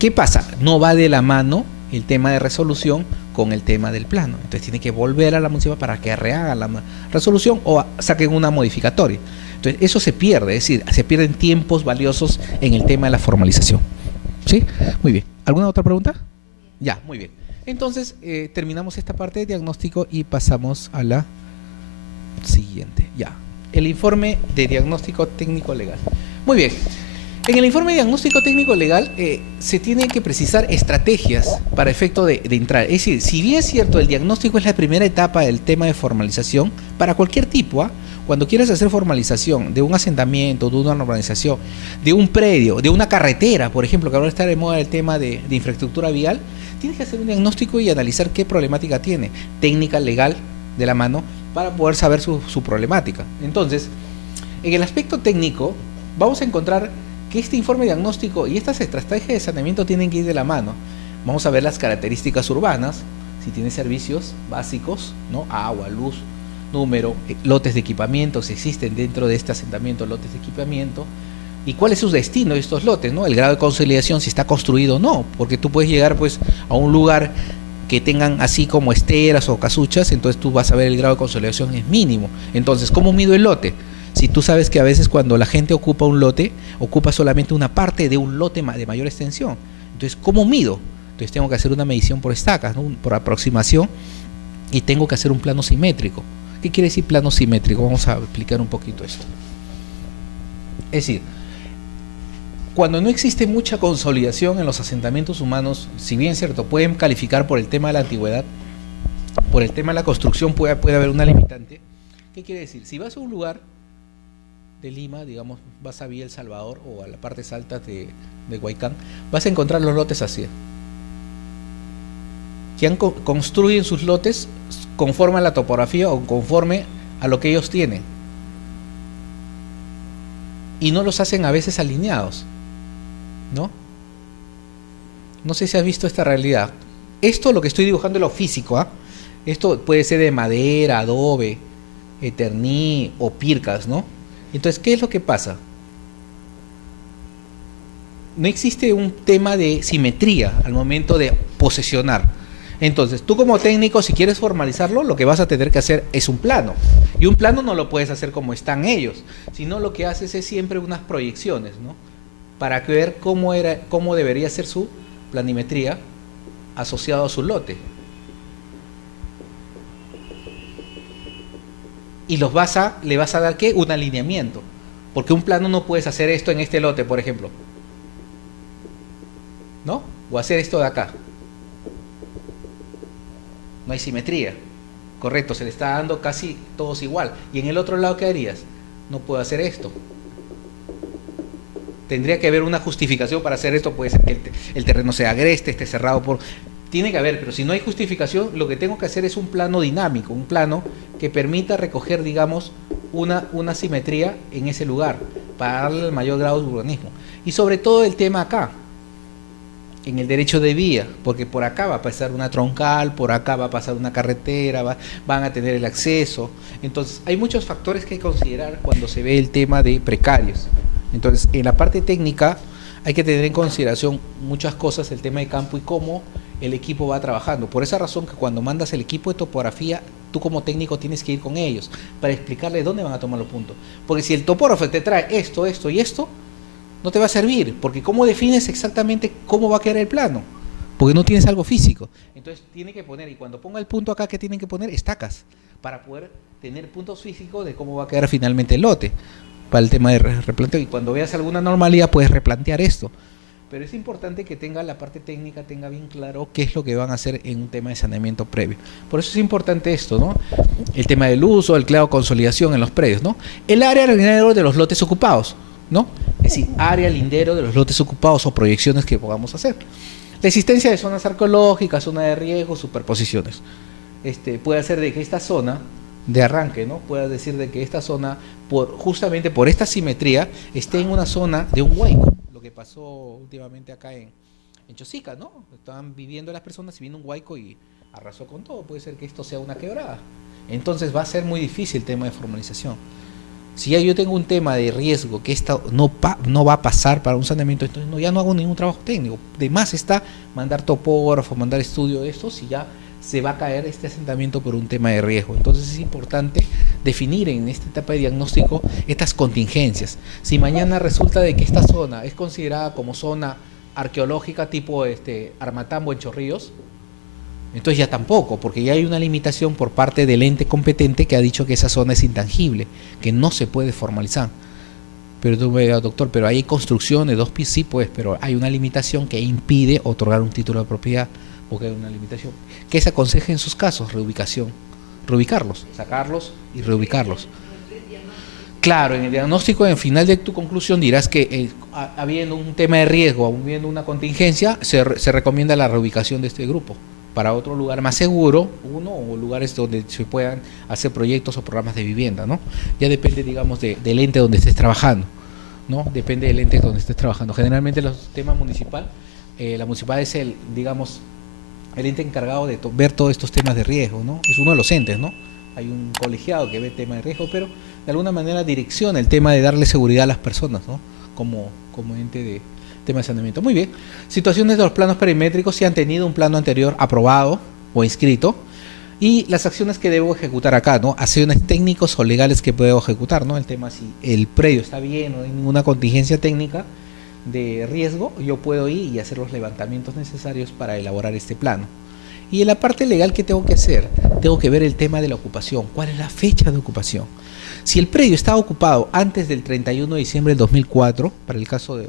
¿qué pasa? No va de la mano el tema de resolución con el tema del plano. Entonces tiene que volver a la municipalidad para que rehaga la resolución o saquen una modificatoria. Entonces eso se pierde, es decir, se pierden tiempos valiosos en el tema de la formalización. ¿Sí? Muy bien. ¿Alguna otra pregunta? Ya, muy bien. Entonces terminamos esta parte de diagnóstico y pasamos a la siguiente. Ya. El informe de diagnóstico técnico legal. Muy bien. En el informe de diagnóstico técnico legal se tienen que precisar estrategias para efecto de entrar. Es decir, si bien es cierto, el diagnóstico es la primera etapa del tema de formalización, para cualquier tipo, cuando quieres hacer formalización de un asentamiento, de una urbanización, de un predio, de una carretera, por ejemplo, que ahora está de moda el tema de infraestructura vial, tienes que hacer un diagnóstico y analizar qué problemática tiene, técnica, legal, de la mano, para poder saber su problemática. Entonces, en el aspecto técnico, vamos a encontrar que este informe diagnóstico y estas estrategias de saneamiento tienen que ir de la mano. Vamos a ver las características urbanas, si tiene servicios básicos, ¿no? Agua, luz, número, lotes de equipamiento, si existen dentro de este asentamiento lotes de equipamiento, y cuál es su destino de estos lotes, ¿no? El grado de consolidación, si está construido o no, porque tú puedes llegar pues a un lugar que tengan así como esteras o casuchas, entonces tú vas a ver el grado de consolidación es mínimo. Entonces, ¿cómo mido el lote? Si tú sabes que a veces cuando la gente ocupa un lote, ocupa solamente una parte de un lote de mayor extensión. Entonces, ¿cómo mido? Entonces tengo que hacer una medición por estacas, ¿no? Por aproximación, y tengo que hacer un plano simétrico. ¿Qué quiere decir plano simétrico? Vamos a explicar un poquito esto. Es decir, cuando no existe mucha consolidación en los asentamientos humanos, si bien es cierto, pueden calificar por el tema de la antigüedad, por el tema de la construcción puede haber una limitante. ¿Qué quiere decir? Si vas a un lugar de Lima, digamos, vas a Villa El Salvador o a las partes altas de Huaycán, vas a encontrar los lotes así, que construyen sus lotes conforme a la topografía o conforme a lo que ellos tienen, y no los hacen a veces alineados, ¿no? No sé si has visto esta realidad. Esto, lo que estoy dibujando es lo físico, ¿ah? Esto puede ser de madera, adobe, eterní o pircas, ¿no? Entonces, ¿qué es lo que pasa? No existe un tema de simetría al momento de posesionar. Entonces, tú como técnico, si quieres formalizarlo, lo que vas a tener que hacer es un plano. Y un plano no lo puedes hacer como están ellos, sino lo que haces es siempre unas proyecciones, ¿no? Para ver cómo debería ser su planimetría asociado a su lote. Y le vas a dar, ¿qué? Un alineamiento. Porque un plano no puedes hacer esto en este lote, por ejemplo, ¿no? O hacer esto de acá. No hay simetría. Correcto, se le está dando casi todos igual. Y en el otro lado, ¿qué harías? No puedo hacer esto. Tendría que haber una justificación para hacer esto. Puede ser que el terreno sea agreste, esté cerrado por... Tiene que haber, pero si no hay justificación, lo que tengo que hacer es un plano dinámico, un plano que permita recoger, digamos, una simetría en ese lugar, para darle el mayor grado de urbanismo. Y sobre todo el tema acá, en el derecho de vía, porque por acá va a pasar una troncal, por acá va a pasar una carretera, van a tener el acceso. Entonces, hay muchos factores que hay que considerar cuando se ve el tema de precarios. Entonces, en la parte técnica hay que tener en consideración muchas cosas, el tema de campo y cómo el equipo va trabajando. Por esa razón que cuando mandas el equipo de topografía, tú como técnico tienes que ir con ellos para explicarles dónde van a tomar los puntos. Porque si el topógrafo te trae esto, esto y esto, no te va a servir, porque ¿cómo defines exactamente cómo va a quedar el plano? Porque no tienes algo físico. Entonces tiene que poner, y cuando ponga el punto acá, ¿qué tienen que poner? Estacas, para poder tener puntos físicos de cómo va a quedar finalmente el lote, para el tema de replanteo. Y cuando veas alguna normalidad, puedes replantear esto. Pero es importante que tenga la parte técnica, tenga bien claro qué es lo que van a hacer en un tema de saneamiento previo. Por eso es importante esto, ¿no? El tema del uso, el clavado consolidación en los predios, ¿no? El área lindero de los lotes ocupados, ¿no? Es decir, área lindero de los lotes ocupados o proyecciones que podamos hacer. La existencia de zonas arqueológicas, zona de riesgo, superposiciones. Puede ser de que esta zona de arranque, ¿no? Pueda decir de que esta zona, justamente por esta simetría, esté en una zona de un huaico. Lo que pasó últimamente acá en Chosica, ¿no? Estaban viviendo las personas y vino un huaico y arrasó con todo. Puede ser que esto sea una quebrada. Entonces va a ser muy difícil el tema de formalización. Si ya yo tengo un tema de riesgo que esto no va a pasar para un saneamiento, entonces ya no hago ningún trabajo técnico. De más está mandar topógrafo, mandar estudio de esto, si ya se va a caer este asentamiento por un tema de riesgo. Entonces es importante definir en esta etapa de diagnóstico estas contingencias. Si mañana resulta de que esta zona es considerada como zona arqueológica tipo Armatambo en Chorrillos, entonces ya tampoco, porque ya hay una limitación por parte del ente competente que ha dicho que esa zona es intangible, que no se puede formalizar. Pero tú me digas, doctor, pero hay construcciones, 2 pisos, sí, pues, pero hay una limitación que impide otorgar un título de propiedad, porque hay una limitación. ¿Qué se aconseja en sus casos? Reubicación. Reubicarlos, sacarlos y reubicarlos. Claro, en el diagnóstico, en final de tu conclusión dirás que habiendo un tema de riesgo, habiendo una contingencia, se recomienda la reubicación de este grupo para otro lugar más seguro, o lugares donde se puedan hacer proyectos o programas de vivienda, ¿no? Ya depende, digamos, del ente donde estés trabajando, ¿no? Depende del ente donde estés trabajando. Generalmente los temas municipal, la municipal es el ente encargado de ver todos estos temas de riesgo, ¿no? Es uno de los entes, ¿no? Hay un colegiado que ve temas de riesgo, pero de alguna manera direcciona el tema de darle seguridad a las personas, ¿no? Como ente de tema de saneamiento. Muy bien. Situaciones de los planos perimétricos, si han tenido un plano anterior aprobado o inscrito, y las acciones que debo ejecutar acá, ¿no? Acciones técnicos o legales que puedo ejecutar, ¿no? El tema si el predio está bien, no hay ninguna contingencia técnica de riesgo, yo puedo ir y hacer los levantamientos necesarios para elaborar este plano. Y en la parte legal, ¿qué tengo que hacer? Tengo que ver el tema de la ocupación. ¿Cuál es la fecha de ocupación? Si el predio estaba ocupado antes del 31 de diciembre del 2004, para el caso de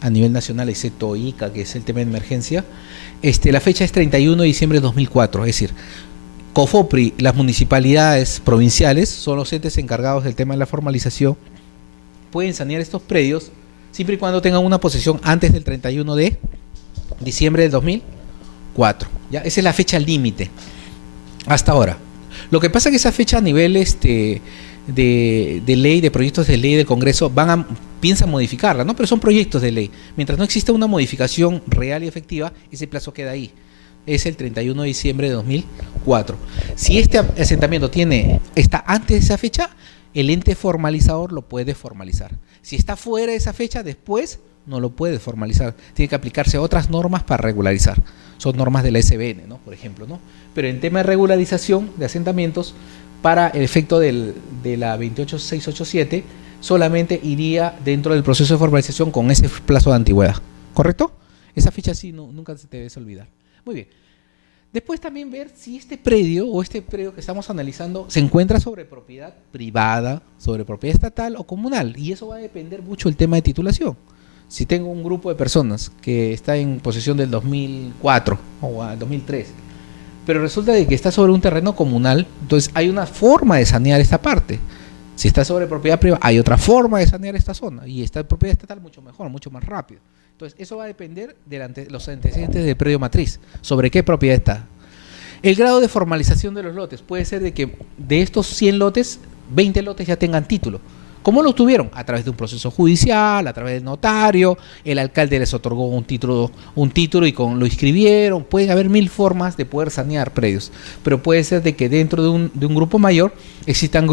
a nivel nacional, excepto ICA, que es el tema de emergencia, la fecha es 31 de diciembre de 2004, es decir, COFOPRI, las municipalidades provinciales, son los entes encargados del tema de la formalización, pueden sanear estos predios siempre y cuando tengan una posesión antes del 31 de diciembre del 2004. ¿Ya? Esa es la fecha límite hasta ahora. Lo que pasa es que esa fecha a nivel de ley, de proyectos de ley del Congreso, piensan modificarla, ¿no? Pero son proyectos de ley. Mientras no exista una modificación real y efectiva, ese plazo queda ahí. Es el 31 de diciembre de 2004. Si este asentamiento está antes de esa fecha, el ente formalizador lo puede formalizar. Si está fuera de esa fecha, después no lo puede formalizar. Tiene que aplicarse otras normas para regularizar. Son normas de la SBN, ¿no? Por ejemplo, ¿no? Pero en tema de regularización de asentamientos, para el efecto de la 28687, solamente iría dentro del proceso de formalización con ese plazo de antigüedad. ¿Correcto? Esa fecha sí nunca se te debe olvidar. Muy bien. Después también ver si este predio que estamos analizando se encuentra sobre propiedad privada, sobre propiedad estatal o comunal. Y eso va a depender mucho del tema de titulación. Si tengo un grupo de personas que está en posesión del 2004 o 2003, pero resulta de que está sobre un terreno comunal, entonces hay una forma de sanear esta parte. Si está sobre propiedad privada, hay otra forma de sanear esta zona. Y esta propiedad estatal mucho mejor, mucho más rápido. Entonces, eso va a depender de los antecedentes del predio matriz, sobre qué propiedad está. El grado de formalización de los lotes puede ser de que de estos 100 lotes, 20 lotes ya tengan título. ¿Cómo lo obtuvieron? A través de un proceso judicial, a través del notario, el alcalde les otorgó un título y lo inscribieron. Pueden haber 1000 formas de poder sanear predios, pero puede ser de que dentro de un grupo mayor existan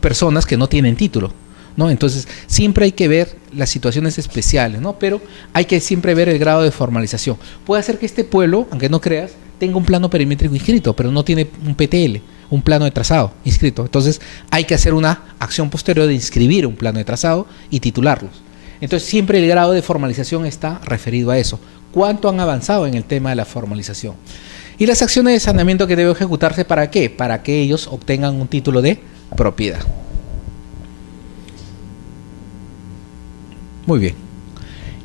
personas que no tienen título, ¿no? Entonces siempre hay que ver las situaciones especiales, ¿no? Pero hay que siempre ver el grado de formalización. Puede ser que este pueblo, aunque no creas, tenga un plano perimétrico inscrito, pero no tiene un PTL, un plano de trazado inscrito. Entonces hay que hacer una acción posterior de inscribir un plano de trazado y titularlos. Entonces siempre el grado de formalización está referido a eso. ¿Cuánto han avanzado en el tema de la formalización? Y las acciones de saneamiento que deben ejecutarse, ¿para qué? Para que ellos obtengan un título de propiedad. Muy bien.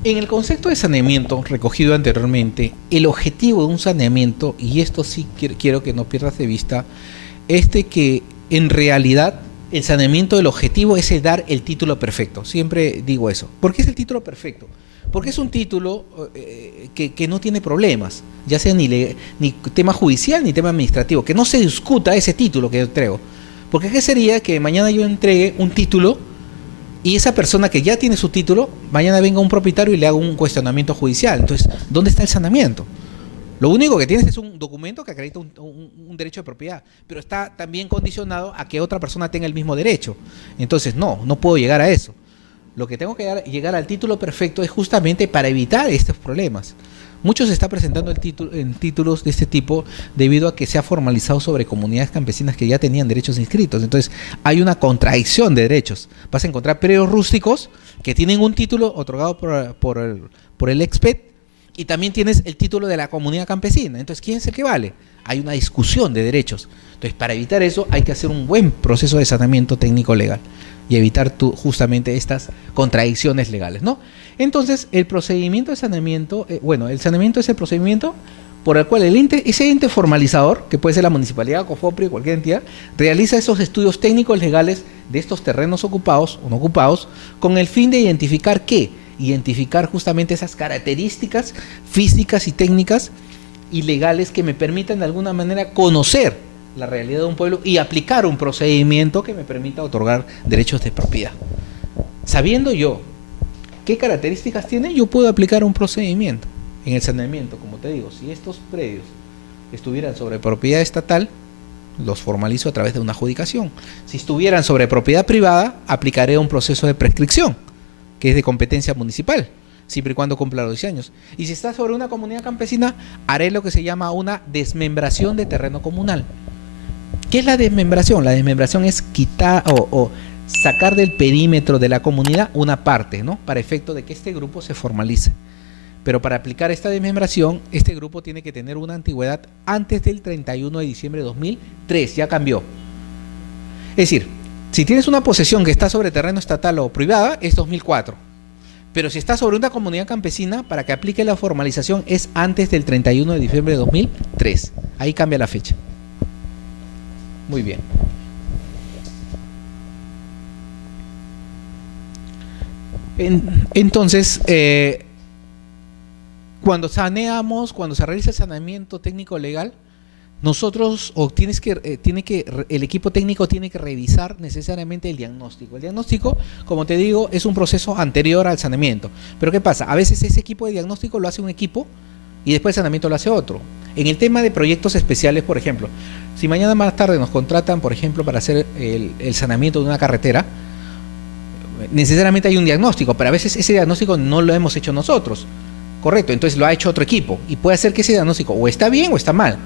En el concepto de saneamiento recogido anteriormente, el objetivo de un saneamiento, y esto sí quiero que no pierdas de vista, es de que en realidad el saneamiento, el objetivo es el dar el título perfecto. Siempre digo eso. ¿Por qué es el título perfecto? Porque es un título que no tiene problemas, ya sea ni tema judicial ni tema administrativo, que no se discuta ese título que yo entrego. Porque ¿qué sería que mañana yo entregue un título y esa persona que ya tiene su título, mañana venga un propietario y le haga un cuestionamiento judicial? Entonces, ¿dónde está el saneamiento? Lo único que tienes es un documento que acredita un derecho de propiedad, pero está también condicionado a que otra persona tenga el mismo derecho. Entonces, no puedo llegar a eso. Lo que tengo que llegar al título perfecto es justamente para evitar estos problemas. Muchos se están presentando en títulos de este tipo debido a que se ha formalizado sobre comunidades campesinas que ya tenían derechos inscritos. Entonces hay una contradicción de derechos. Vas a encontrar predios rústicos que tienen un título otorgado por el EXPET y también tienes el título de la comunidad campesina. Entonces, ¿quién es el que vale? Hay una discusión de derechos. Entonces, para evitar eso hay que hacer un buen proceso de saneamiento técnico legal y evitar justamente estas contradicciones legales, ¿no? Entonces, el procedimiento de saneamiento, el saneamiento es el procedimiento por el cual ese ente formalizador, que puede ser la municipalidad, COFOPRI, cualquier entidad, realiza esos estudios técnicos legales de estos terrenos ocupados o no ocupados, con el fin de identificar justamente esas características físicas y técnicas y legales que me permitan de alguna manera conocer la realidad de un pueblo y aplicar un procedimiento que me permita otorgar derechos de propiedad. Sabiendo yo qué características tiene, yo puedo aplicar un procedimiento. En el saneamiento, como te digo, si estos predios estuvieran sobre propiedad estatal, los formalizo a través de una adjudicación. Si estuvieran sobre propiedad privada, aplicaré un proceso de prescripción, que es de competencia municipal, siempre y cuando cumpla los 10 años. Y si está sobre una comunidad campesina, haré lo que se llama una desmembración de terreno comunal. ¿Qué es la desmembración? La desmembración es quitar o sacar del perímetro de la comunidad una parte, ¿no? Para efecto de que este grupo se formalice. Pero para aplicar esta desmembración, este grupo tiene que tener una antigüedad antes del 31 de diciembre de 2003, ya cambió. Es decir, si tienes una posesión que está sobre terreno estatal o privada, es 2004. Pero si está sobre una comunidad campesina, para que aplique la formalización es antes del 31 de diciembre de 2003. Ahí cambia la fecha. Muy bien. Entonces, cuando cuando se realiza el saneamiento técnico legal, nosotros, el equipo técnico tiene que revisar necesariamente el diagnóstico. El diagnóstico, como te digo, es un proceso anterior al saneamiento. Pero ¿qué pasa? A veces ese equipo de diagnóstico lo hace un equipo y después el saneamiento lo hace otro. En el tema de proyectos especiales, por ejemplo, si mañana más tarde nos contratan, por ejemplo, para hacer el saneamiento de una carretera, necesariamente hay un diagnóstico, pero a veces ese diagnóstico no lo hemos hecho nosotros. Correcto, entonces lo ha hecho otro equipo. Y puede ser que ese diagnóstico o está bien o está mal.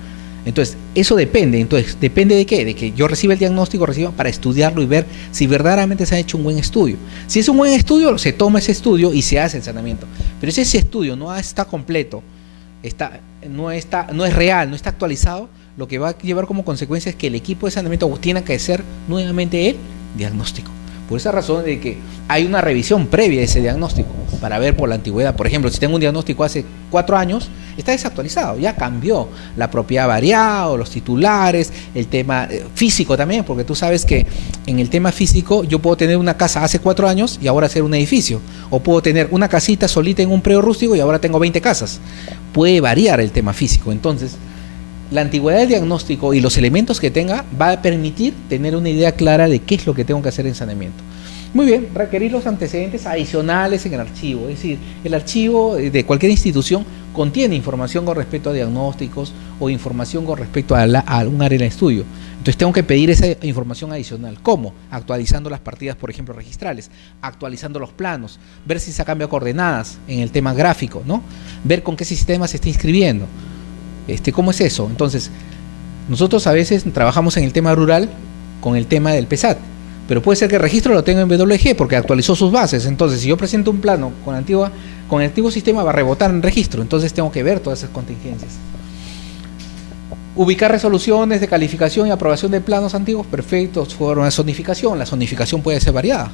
Entonces, eso depende. Entonces, ¿depende de qué? De que yo reciba el diagnóstico, para estudiarlo y ver si verdaderamente se ha hecho un buen estudio. Si es un buen estudio, se toma ese estudio y se hace el saneamiento. Pero si ese estudio no está completo, no es real, no está actualizado, lo que va a llevar como consecuencia es que el equipo de saneamiento tiene que hacer nuevamente el diagnóstico. Por esa razón de que hay una revisión previa de ese diagnóstico para ver por la antigüedad. Por ejemplo, si tengo un diagnóstico hace 4 años, está desactualizado, ya cambió. La propiedad variado, los titulares, el tema físico también, porque tú sabes que en el tema físico yo puedo tener una casa hace 4 años y ahora hacer un edificio. O puedo tener una casita solita en un predio rústico y ahora tengo 20 casas. Puede variar el tema físico. Entonces, la antigüedad del diagnóstico y los elementos que tenga va a permitir tener una idea clara de qué es lo que tengo que hacer en saneamiento. Muy bien, requerir los antecedentes adicionales en el archivo. Es decir, el archivo de cualquier institución contiene información con respecto a diagnósticos o información con respecto a un área de estudio. Entonces tengo que pedir esa información adicional. ¿Cómo? Actualizando las partidas, por ejemplo, registrales, actualizando los planos, ver si se ha cambiado coordenadas en el tema gráfico, ¿no? Ver con qué sistema se está inscribiendo. ¿Cómo es eso? Entonces, nosotros a veces trabajamos en el tema rural con el tema del PESAT, pero puede ser que el registro lo tenga en WG porque actualizó sus bases. Entonces, si yo presento un plano con el antiguo sistema, va a rebotar en registro. Entonces, tengo que ver todas esas contingencias. Ubicar resoluciones de calificación y aprobación de planos antiguos, perfecto, forma de zonificación. La zonificación puede ser variada.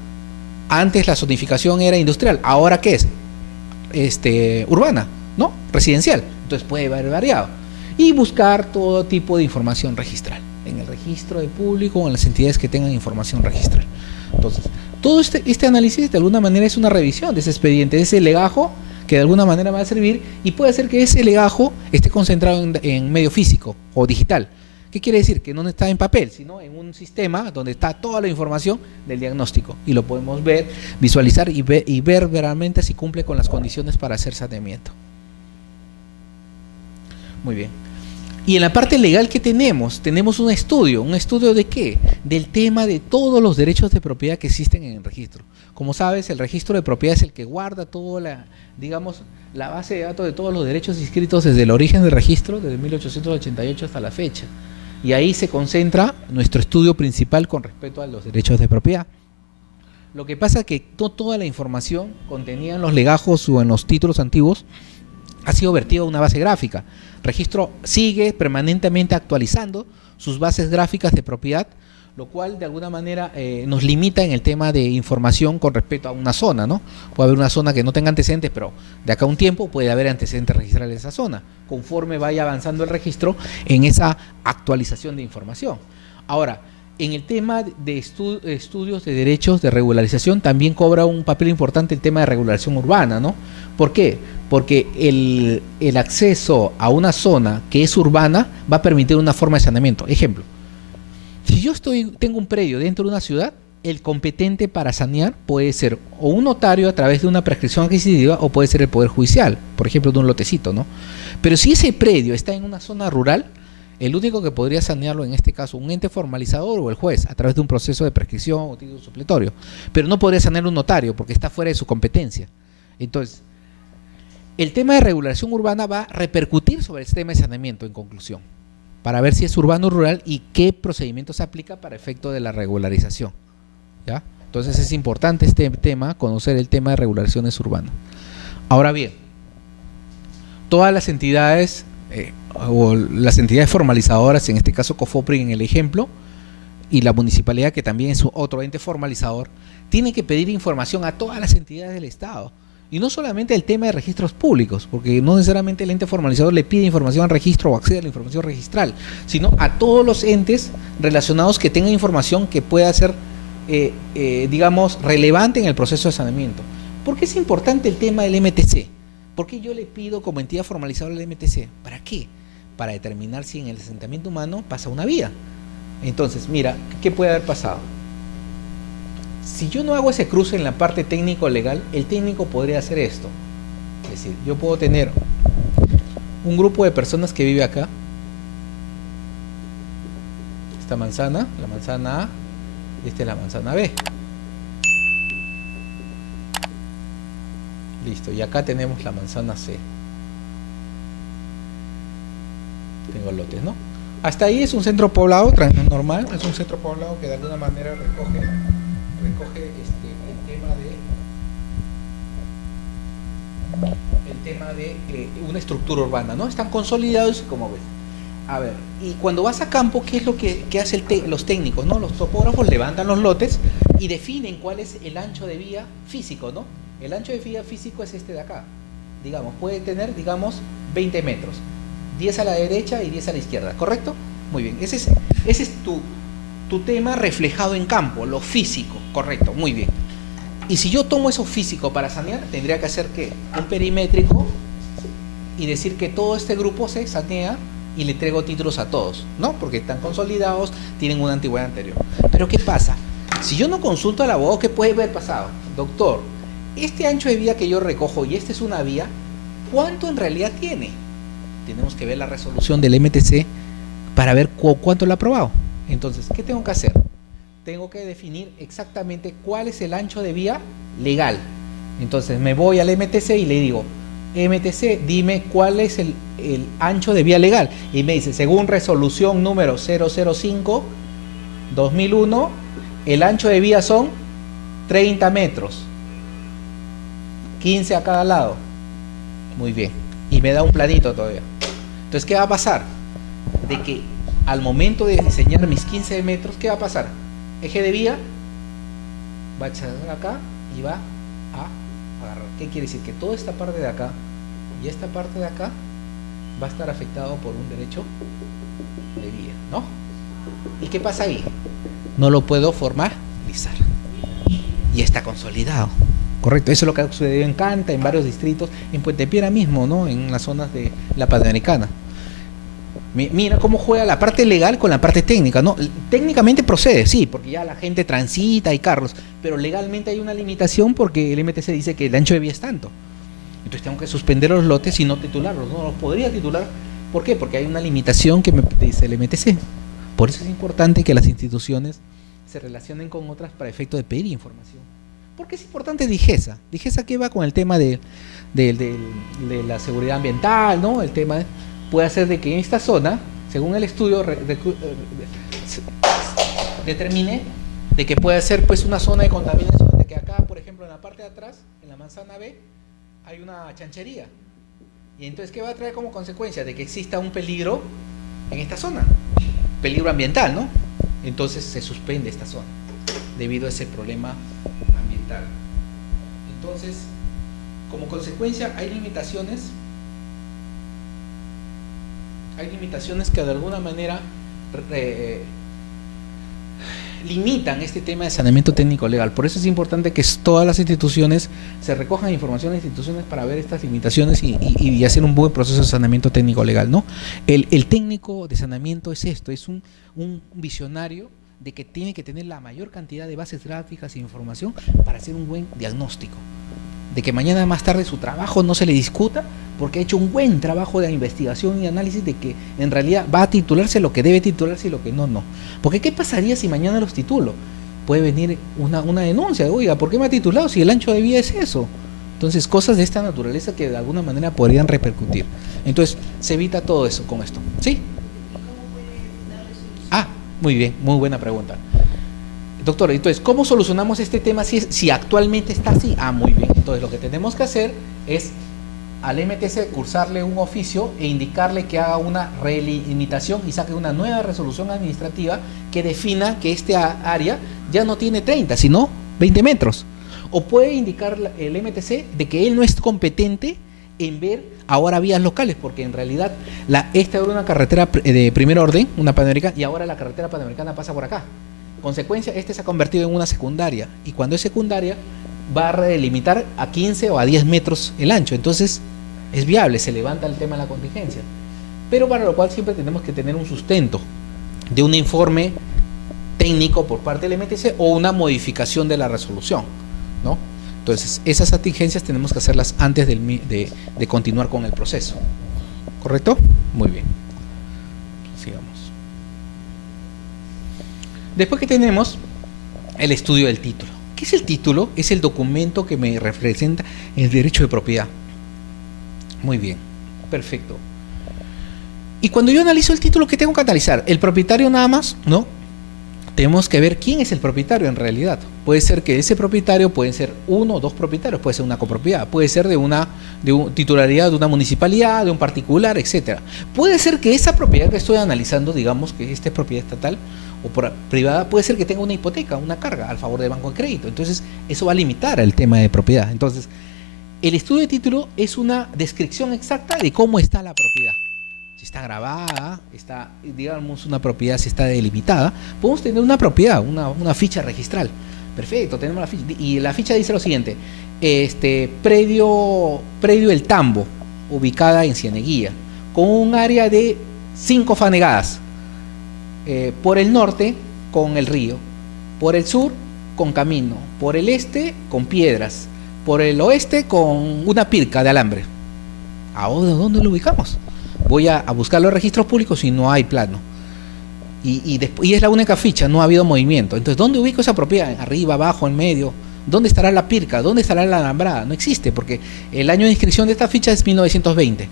Antes la zonificación era industrial, ¿ahora qué es? Urbana, ¿no? Residencial. Entonces puede haber variado. Y buscar todo tipo de información registral, en el registro de público o en las entidades que tengan información registral. Entonces, todo este análisis de alguna manera es una revisión de ese expediente, de ese legajo que de alguna manera va a servir, y puede ser que ese legajo esté concentrado en medio físico o digital. ¿Qué quiere decir? Que no está en papel, sino en un sistema donde está toda la información del diagnóstico y lo podemos ver, visualizar y ver realmente si cumple con las condiciones para hacer saneamiento. Muy bien. Y en la parte legal que tenemos un estudio ¿de qué? Del tema de todos los derechos de propiedad que existen en el registro. Como sabes, el registro de propiedad es el que guarda toda la base de datos de todos los derechos inscritos desde el origen del registro, desde 1888 hasta la fecha. Y ahí se concentra nuestro estudio principal con respecto a los derechos de propiedad. Lo que pasa es que toda la información contenida en los legajos o en los títulos antiguos ha sido vertida a una base gráfica. Registro sigue permanentemente actualizando sus bases gráficas de propiedad, lo cual de alguna manera nos limita en el tema de información con respecto a una zona, ¿no? Puede haber una zona que no tenga antecedentes, pero de acá a un tiempo puede haber antecedentes registrales de esa zona, conforme vaya avanzando el registro en esa actualización de información. Ahora, en el tema de estudios de derechos de regularización también cobra un papel importante el tema de regulación urbana, ¿no? ¿Por qué? Porque el acceso a una zona que es urbana va a permitir una forma de saneamiento. Ejemplo, si yo tengo un predio dentro de una ciudad, el competente para sanear puede ser o un notario a través de una prescripción adquisitiva o puede ser el Poder Judicial, por ejemplo, de un lotecito, ¿no? Pero si ese predio está en una zona rural, el único que podría sanearlo en este caso, un ente formalizador o el juez, a través de un proceso de prescripción o título supletorio. Pero no podría sanear un notario porque está fuera de su competencia. Entonces, el tema de regulación urbana va a repercutir sobre el sistema de saneamiento en conclusión, para ver si es urbano o rural y qué procedimiento se aplica para efecto de la regularización. ¿Ya? Entonces es importante este tema, conocer el tema de regulaciones urbanas. Ahora bien, todas las entidades o las entidades formalizadoras, en este caso COFOPRI en el ejemplo, y la municipalidad, que también es otro ente formalizador, tienen que pedir información a todas las entidades del Estado. Y no solamente el tema de registros públicos, porque no necesariamente el ente formalizador le pide información al registro o accede a la información registral, sino a todos los entes relacionados que tengan información que pueda ser, digamos, relevante en el proceso de saneamiento. ¿Por qué es importante el tema del MTC? ¿Por qué yo le pido como entidad formalizadora el MTC? ¿Para qué? Para determinar si en el asentamiento humano pasa una vía. Entonces, mira, ¿qué puede haber pasado? Si yo no hago ese cruce en la parte técnico-legal, el técnico podría hacer esto. Es decir, yo puedo tener un grupo de personas que vive acá, esta manzana, la manzana A, y esta es la manzana B. Listo, y acá tenemos la manzana C. Tengo lotes, ¿no? Hasta ahí es un centro poblado normal, es un centro poblado que de alguna manera recoge el tema de una estructura urbana, ¿no? Están consolidados, como ves. A ver, y cuando vas a campo, ¿qué es lo que hacen los técnicos, ¿no? Los topógrafos levantan los lotes y definen cuál es el ancho de vía físico, ¿no? El ancho de vía físico es este de acá. Digamos, puede tener, digamos, 20 metros. 10 a la derecha y 10 a la izquierda, ¿correcto? Muy bien, ese es tu tema reflejado en campo, lo físico, correcto, muy bien. Y si yo tomo eso físico para sanear, tendría que hacer ¿qué? Un perimétrico y decir que todo este grupo se sanea y le entrego títulos a todos, ¿no? Porque están consolidados, tienen una antigüedad anterior. Pero ¿qué pasa? Si yo no consulto al abogado, ¿qué puede haber pasado? Doctor, este ancho de vía que yo recojo y esta es una vía, ¿cuánto en realidad tiene? Tenemos que ver la resolución del MTC para ver cuánto lo ha aprobado. Entonces, ¿qué tengo que hacer? Tengo que definir exactamente cuál es el ancho de vía legal. Entonces me voy al MTC y le digo, MTC, dime cuál es el ancho de vía legal. Y me dice, según resolución número 005-2001, el ancho de vía son 30 metros. 15 a cada lado. Muy bien. Y me da un planito todavía. Entonces, ¿qué va a pasar? De que al momento de diseñar mis 15 metros, ¿qué va a pasar? Eje de vía va a echar acá y va a agarrar. ¿Qué quiere decir? Que toda esta parte de acá y esta parte de acá va a estar afectado por un derecho de vía, ¿no? ¿Y qué pasa ahí? No lo puedo formalizar. Y está consolidado. Correcto, eso es lo que ha sucedido en Canta, en varios distritos, en Puente Piedra mismo, ¿no? En las zonas de la Panamericana. Mira cómo juega la parte legal con la parte técnica, ¿no? Técnicamente procede, sí, porque ya la gente transita, hay carros, pero legalmente hay una limitación porque el MTC dice que el ancho de vía es tanto. Entonces tengo que suspender los lotes y no titularlos, no los podría titular. ¿Por qué? Porque hay una limitación que me dice el MTC. Por eso es importante que las instituciones se relacionen con otras para efecto de pedir información. ¿Por qué es importante DIGESA? DIGESA que va con el tema de la seguridad ambiental, ¿no? El tema puede hacer de que en esta zona, según el estudio, determine de que puede ser pues una zona de contaminación, de que acá, por ejemplo, en la parte de atrás, en la manzana B, hay una chanchería. Y entonces, ¿qué va a traer como consecuencia? De que exista un peligro en esta zona, peligro ambiental, ¿no? Entonces se suspende esta zona debido a ese problema ambiental. Entonces, como consecuencia, hay limitaciones que de alguna manera limitan este tema de saneamiento técnico legal. Por eso es importante que todas las instituciones se recojan información de instituciones para ver estas limitaciones y hacer un buen proceso de saneamiento técnico legal, ¿no? El técnico de saneamiento es esto, es un visionario de que tiene que tener la mayor cantidad de bases gráficas e información para hacer un buen diagnóstico. De que mañana más tarde su trabajo no se le discuta porque ha hecho un buen trabajo de investigación y análisis de que en realidad va a titularse lo que debe titularse y lo que no. Porque ¿qué pasaría si mañana los titulo? Puede venir una denuncia, oiga, ¿por qué me ha titulado si el ancho de vía es eso? Entonces, cosas de esta naturaleza que de alguna manera podrían repercutir. Entonces, se evita todo eso con esto. ¿Sí? Ah, muy bien, muy buena pregunta. Doctor, entonces, ¿cómo solucionamos este tema si actualmente está así? Ah, muy bien. Entonces, lo que tenemos que hacer es al MTC cursarle un oficio e indicarle que haga una relimitación y saque una nueva resolución administrativa que defina que este área ya no tiene 30, sino 20 metros. O puede indicar el MTC de que él no es competente en ver ahora vías locales, porque en realidad esta era una carretera de primer orden, una panamericana, y ahora la carretera panamericana pasa por acá. Consecuencia, este se ha convertido en una secundaria, y cuando es secundaria va a delimitar a 15 o a 10 metros el ancho, entonces es viable, se levanta el tema de la contingencia. Pero para lo cual siempre tenemos que tener un sustento de un informe técnico por parte del MTC o una modificación de la resolución, ¿no? Entonces, esas contingencias tenemos que hacerlas antes de continuar con el proceso. ¿Correcto? Muy bien. Sigamos. Después que tenemos el estudio del título. ¿Qué es el título? Es el documento que me representa el derecho de propiedad. Muy bien. Perfecto. Y cuando yo analizo el título, ¿qué tengo que analizar? ¿El propietario nada más? No. Tenemos que ver quién es el propietario en realidad. Puede ser que ese propietario, pueden ser uno o dos propietarios, puede ser una copropiedad, puede ser de una titularidad de una municipalidad, de un particular, etcétera. Puede ser que esa propiedad que estoy analizando, digamos que esta es propiedad estatal o privada, puede ser que tenga una hipoteca, una carga al favor del banco de crédito. Entonces, eso va a limitar el tema de propiedad. Entonces, el estudio de título es una descripción exacta de cómo está la propiedad. Si está grabada, está, digamos, una propiedad, si está delimitada, podemos tener una propiedad, una ficha registral. Perfecto, tenemos la ficha. Y la ficha dice lo siguiente: predio El Tambo, ubicada en Cieneguilla, con un área de 5 fanegadas. Por el norte, con el río. Por el sur, con camino. Por el este, con piedras. Por el oeste, con una pirca de alambre. ¿Ahora dónde lo ubicamos? Voy a buscar los registros públicos y no hay plano. Y es la única ficha, no ha habido movimiento. Entonces, ¿dónde ubico esa propiedad? ¿Arriba, abajo, en medio? ¿Dónde estará la pirca? ¿Dónde estará la alambrada? No existe, porque el año de inscripción de esta ficha es 1920.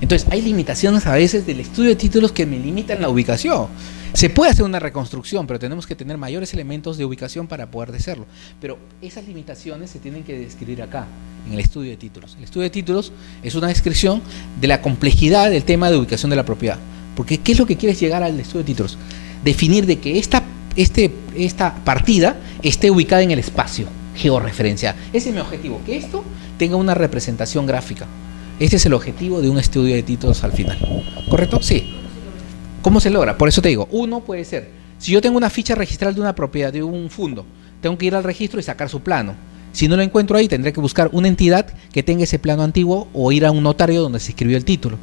Entonces, hay limitaciones a veces del estudio de títulos que me limitan la ubicación. Se puede hacer una reconstrucción, pero tenemos que tener mayores elementos de ubicación para poder hacerlo. Pero esas limitaciones se tienen que describir acá, en el estudio de títulos. El estudio de títulos es una descripción de la complejidad del tema de ubicación de la propiedad. Porque, ¿qué es lo que quieres llegar al estudio de títulos? Definir de que esta partida esté ubicada en el espacio georreferencial. Ese es mi objetivo, que esto tenga una representación gráfica. Este es el objetivo de un estudio de títulos al final. ¿Correcto? Sí. ¿Cómo se logra? Por eso te digo, uno puede ser, si yo tengo una ficha registral de una propiedad, de un fondo, tengo que ir al registro y sacar su plano. Si no lo encuentro ahí, tendré que buscar una entidad que tenga ese plano antiguo o ir a un notario donde se escribió el título.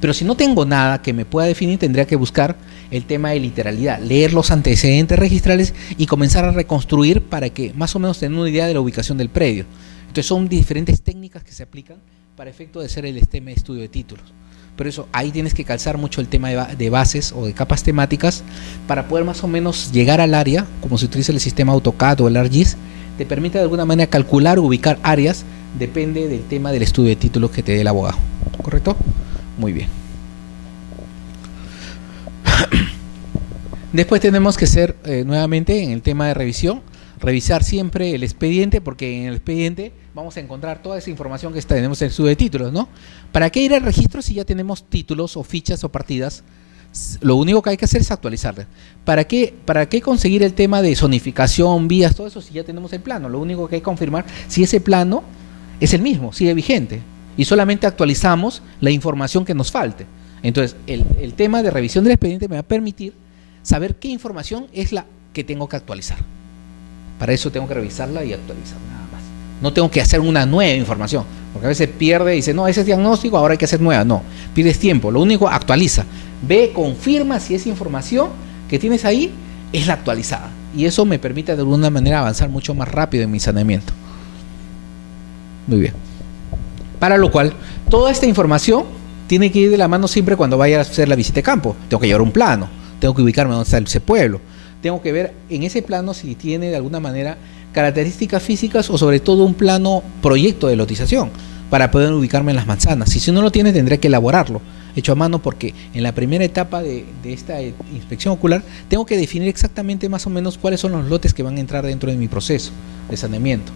Pero si no tengo nada que me pueda definir, tendría que buscar el tema de literalidad, leer los antecedentes registrales y comenzar a reconstruir para que más o menos tenga una idea de la ubicación del predio. Entonces son diferentes técnicas que se aplican para efecto de hacer el tema de estudio de títulos. Por eso ahí tienes que calzar mucho el tema de bases o de capas temáticas para poder más o menos llegar al área, como se utiliza el sistema AutoCAD o el ArcGIS, te permite de alguna manera calcular o ubicar áreas, depende del tema del estudio de títulos que te dé el abogado. ¿Correcto? Muy bien. Después tenemos que ser nuevamente en el tema de revisión, revisar siempre el expediente, porque en el expediente vamos a encontrar toda esa información que tenemos en el estudio de títulos, ¿no? ¿Para qué ir al registro si ya tenemos títulos o fichas o partidas? Lo único que hay que hacer es actualizarlas. ¿Para qué conseguir el tema de zonificación, vías, todo eso si ya tenemos el plano? Lo único que hay que confirmar si ese plano es el mismo, sigue vigente. Y solamente actualizamos la información que nos falte. Entonces, el tema de revisión del expediente me va a permitir saber qué información es la que tengo que actualizar. Para eso tengo que revisarla y actualizarla, nada más. No tengo que hacer una nueva información, porque a veces pierde y dice, no, ese es diagnóstico, ahora hay que hacer nueva. No, pierdes tiempo. Lo único, actualiza. Ve, confirma si esa información que tienes ahí es la actualizada. Y eso me permite de alguna manera avanzar mucho más rápido en mi saneamiento. Muy bien. Para lo cual, toda esta información tiene que ir de la mano siempre cuando vaya a hacer la visita de campo. Tengo que llevar un plano, tengo que ubicarme donde está ese pueblo, tengo que ver en ese plano si tiene de alguna manera características físicas o sobre todo un plano proyecto de lotización para poder ubicarme en las manzanas. Si no lo tiene, tendré que elaborarlo, hecho a mano, porque en la primera etapa de esta inspección ocular tengo que definir exactamente más o menos cuáles son los lotes que van a entrar dentro de mi proceso de saneamiento.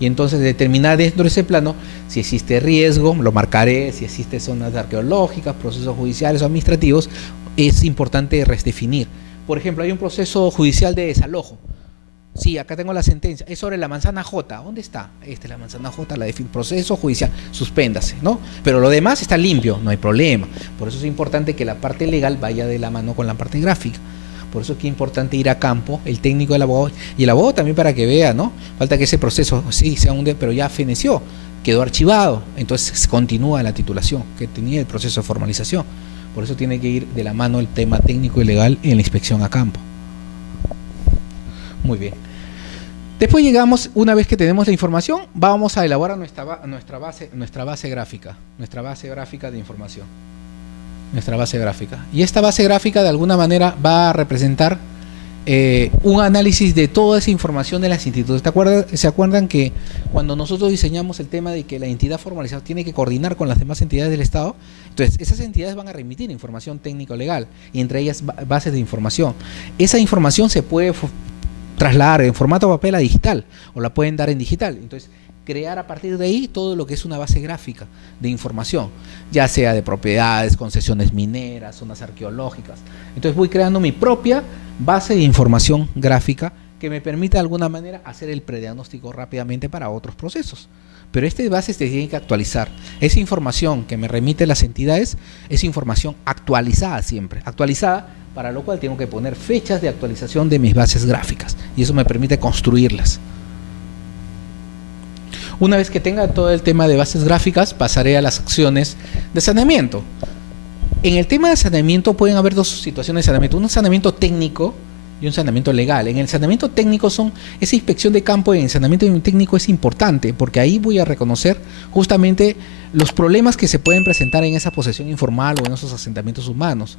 Y entonces determinar dentro de ese plano si existe riesgo, lo marcaré, si existe zonas arqueológicas, procesos judiciales o administrativos, es importante redefinir. Por ejemplo, hay un proceso judicial de desalojo. Sí, acá tengo la sentencia. Es sobre la manzana J. ¿Dónde está? Esta es la manzana J, la de proceso judicial. Suspéndase, ¿no? Pero lo demás está limpio, no hay problema. Por eso es importante que la parte legal vaya de la mano con la parte gráfica. Por eso es que es importante ir a campo, el técnico del abogado, y el abogado también para que vea, ¿no? Falta que ese proceso, sí, sea pero ya feneció, quedó archivado, entonces se continúa la titulación que tenía el proceso de formalización. Por eso tiene que ir de la mano el tema técnico y legal en la inspección a campo. Muy bien. Después llegamos, una vez que tenemos la información, vamos a elaborar nuestra base gráfica de información. Nuestra base gráfica. Y esta base gráfica de alguna manera va a representar un análisis de toda esa información de las instituciones. ¿Se acuerdan que cuando nosotros diseñamos el tema de que la entidad formalizada tiene que coordinar con las demás entidades del Estado? Entonces, esas entidades van a remitir información técnico-legal, y entre ellas bases de información. Esa información se puede trasladar en formato papel a digital, o la pueden dar en digital. Entonces, crear a partir de ahí todo lo que es una base gráfica de información, ya sea de propiedades, concesiones mineras, zonas arqueológicas. Entonces voy creando mi propia base de información gráfica que me permite de alguna manera hacer el prediagnóstico rápidamente para otros procesos. Pero esta base se tiene que actualizar. Esa información que me remite las entidades es información actualizada siempre, actualizada, para lo cual tengo que poner fechas de actualización de mis bases gráficas, y eso me permite construirlas. Una vez que tenga todo el tema de bases gráficas, pasaré a las acciones de saneamiento. En el tema de saneamiento pueden haber dos situaciones de saneamiento: un saneamiento técnico y un saneamiento legal. En el saneamiento técnico esa inspección de campo en el saneamiento técnico es importante, porque ahí voy a reconocer justamente los problemas que se pueden presentar en esa posesión informal o en esos asentamientos humanos,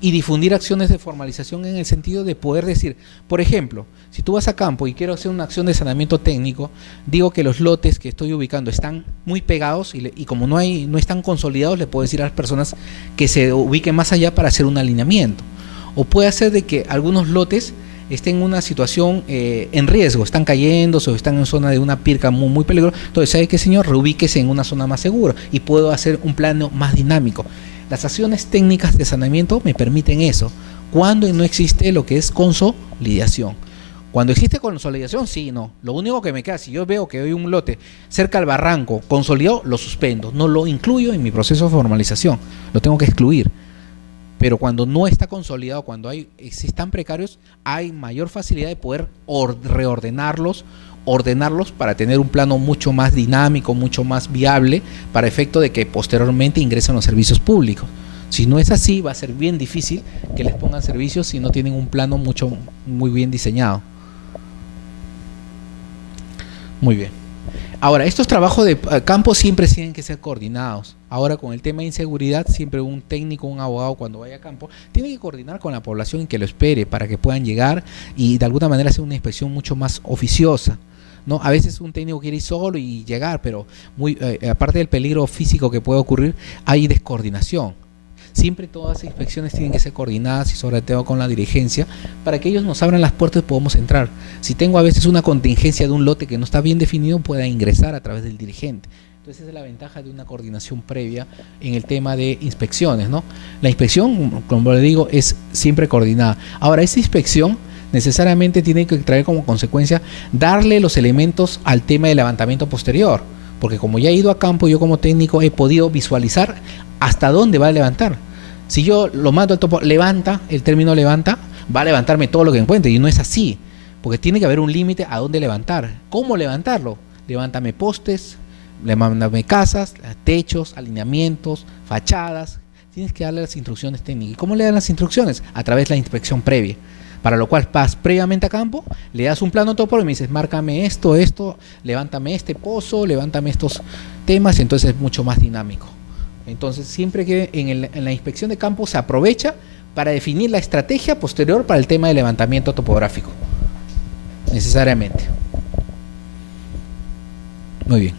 y difundir acciones de formalización en el sentido de poder decir, por ejemplo, si tú vas a campo y quiero hacer una acción de saneamiento técnico, digo que los lotes que estoy ubicando están muy pegados, y como no están consolidados, le puedo decir a las personas que se ubiquen más allá para hacer un alineamiento. O puede ser de que algunos lotes estén en una situación en riesgo, están cayéndose o están en zona de una pirca muy, muy peligrosa. Entonces, ¿sabe qué, señor? Reubíquese en una zona más segura y puedo hacer un plano más dinámico. Las acciones técnicas de saneamiento me permiten eso, cuando no existe lo que es consolidación. Cuando existe consolidación, sí, no. Lo único que me queda, si yo veo que hay un lote cerca al barranco consolidado, lo suspendo, no lo incluyo en mi proceso de formalización, lo tengo que excluir. Pero cuando no está consolidado, cuando están precarios, hay mayor facilidad de poder ordenarlos para tener un plano mucho más dinámico, mucho más viable, para efecto de que posteriormente ingresen los servicios públicos. Si no es así, va a ser bien difícil que les pongan servicios si no tienen un plano muy bien diseñado. Muy bien. Ahora, estos trabajos de campo siempre tienen que ser coordinados. Ahora, con el tema de inseguridad, siempre un técnico, un abogado, cuando vaya a campo, tiene que coordinar con la población y que lo espere para que puedan llegar y de alguna manera hacer una inspección mucho más oficiosa, ¿no? A veces un técnico quiere ir solo y llegar, pero aparte del peligro físico que puede ocurrir, hay descoordinación. Siempre todas las inspecciones tienen que ser coordinadas y sobre todo con la dirigencia, para que ellos nos abran las puertas y podamos entrar. Si tengo a veces una contingencia de un lote que no está bien definido, pueda ingresar a través del dirigente. Entonces esa es la ventaja de una coordinación previa en el tema de inspecciones, ¿no? La inspección, como le digo, es siempre coordinada. Ahora, esa inspección necesariamente tiene que traer como consecuencia darle los elementos al tema de levantamiento posterior, porque como ya he ido a campo, yo como técnico he podido visualizar hasta dónde va a levantar. Si yo lo mando al topo, levanta, el término levanta, va a levantarme todo lo que encuentre, y no es así, porque tiene que haber un límite a dónde levantar. ¿Cómo levantarlo? Levántame postes, levántame casas, techos, alineamientos, fachadas. Tienes que darle las instrucciones técnicas. ¿Y cómo le dan las instrucciones? A través de la inspección previa. Para lo cual vas previamente a campo, le das un plano topo y me dices, márcame esto, levántame este pozo, levántame estos temas, entonces es mucho más dinámico. Entonces siempre que en la inspección de campo se aprovecha para definir la estrategia posterior para el tema de levantamiento topográfico, necesariamente. Muy bien.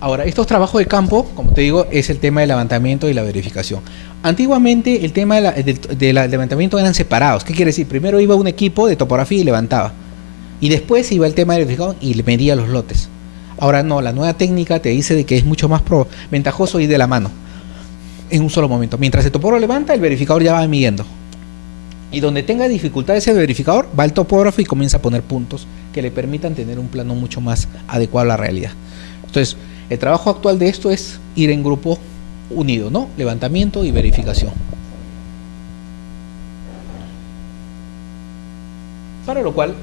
Ahora, estos trabajos de campo, como te digo, es el tema del levantamiento y la verificación. Antiguamente el tema del levantamiento eran separados. ¿Qué quiere decir? Primero iba un equipo de topografía y levantaba, y después iba el tema de verificación y medía los lotes. Ahora no, la nueva técnica te dice de que es mucho más ventajoso ir de la mano en un solo momento. Mientras el topógrafo levanta, el verificador ya va midiendo. Y donde tenga dificultades el verificador, va el topógrafo y comienza a poner puntos que le permitan tener un plano mucho más adecuado a la realidad. Entonces, el trabajo actual de esto es ir en grupo unido, ¿no? Levantamiento y verificación. Para lo cual,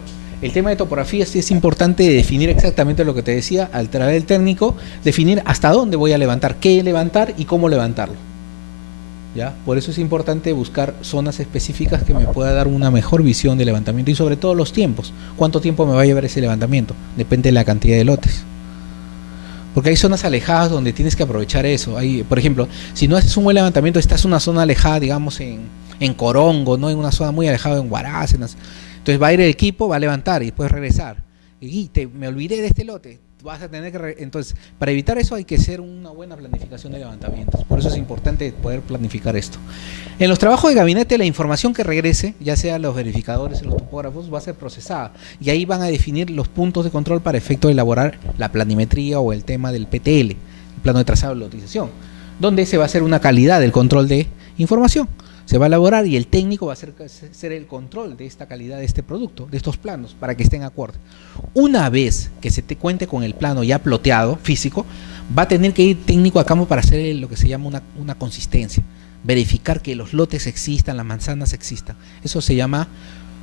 el tema de topografía sí es importante definir exactamente lo que te decía, al través del técnico, definir hasta dónde voy a levantar, qué levantar y cómo levantarlo. ¿Ya? Por eso es importante buscar zonas específicas que me pueda dar una mejor visión de levantamiento y sobre todo los tiempos. ¿Cuánto tiempo me va a llevar ese levantamiento? Depende de la cantidad de lotes. Porque hay zonas alejadas donde tienes que aprovechar eso. Hay, por ejemplo, si no haces un buen levantamiento, estás en una zona alejada, digamos en Corongo, ¿no? En una zona muy alejada en Huaraz. Entonces va a ir el equipo, va a levantar y después regresar. Y me olvidé de este lote. Vas a tener que entonces, para evitar eso hay que hacer una buena planificación de levantamientos. Por eso es importante poder planificar esto. En los trabajos de gabinete, la información que regrese, ya sea los verificadores o los topógrafos, va a ser procesada. Y ahí van a definir los puntos de control para efecto de elaborar la planimetría o el tema del PTL, el plano de trazado de lotización, donde se va a hacer una calidad del control de información. Se va a elaborar y el técnico va a hacer el control de esta calidad de este producto, de estos planos, para que estén acorde. Una vez que se te cuente con el plano ya ploteado, físico, va a tener que ir técnico a campo para hacer lo que se llama una consistencia. Verificar que los lotes existan, las manzanas existan. Eso se llama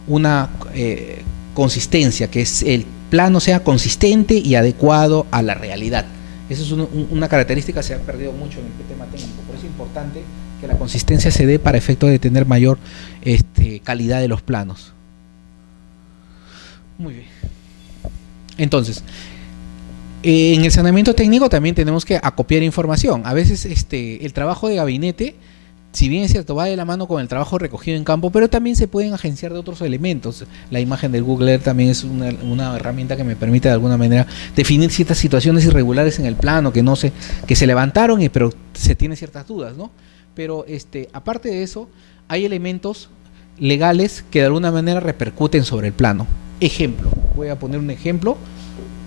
una consistencia, que es el plano sea consistente y adecuado a la realidad. Esa es una característica que se ha perdido mucho en el tema técnico. Por eso es importante que la consistencia se dé para efecto de tener mayor calidad de los planos. Muy bien. Entonces, en el saneamiento técnico también tenemos que acopiar información. A veces el trabajo de gabinete, si bien es cierto, va de la mano con el trabajo recogido en campo, pero también se pueden agenciar de otros elementos. La imagen del Google Earth también es una herramienta que me permite de alguna manera definir ciertas situaciones irregulares en el plano que se levantaron, pero se tienen ciertas dudas, ¿no? Pero aparte de eso, hay elementos legales que de alguna manera repercuten sobre el plano. Ejemplo, voy a poner un ejemplo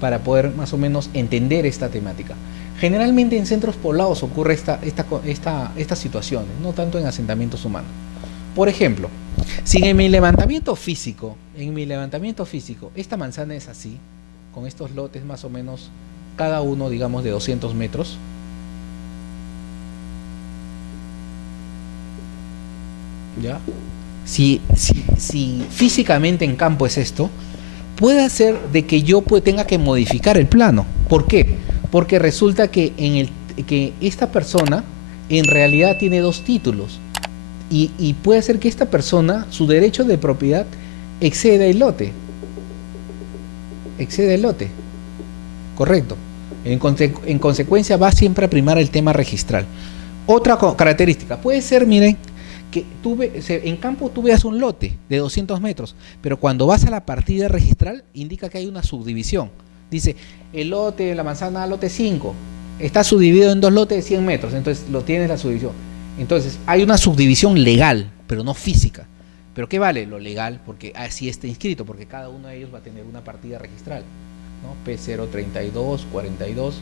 para poder más o menos entender esta temática. Generalmente en centros poblados ocurre estas situaciones, no tanto en asentamientos humanos. Por ejemplo, si en mi levantamiento físico, esta manzana es así, con estos lotes más o menos, cada uno digamos de 200 metros, ¿ya? Si físicamente en campo es esto, puede ser de que yo tenga que modificar el plano. ¿Por qué? Porque resulta que que esta persona en realidad tiene dos títulos y puede ser que esta persona, su derecho de propiedad exceda el lote. Correcto. En consecuencia va siempre a primar el tema registral. Otra característica puede ser, miren, que en campo tú veas un lote de 200 metros, pero cuando vas a la partida registral indica que hay una subdivisión. Dice, el lote de la manzana, lote 5, está subdividido en dos lotes de 100 metros, entonces lo tienes la subdivisión. Entonces hay una subdivisión legal, pero no física. ¿Pero qué vale? Lo legal, porque así está inscrito, porque cada uno de ellos va a tener una partida registral, ¿no? P032, 42,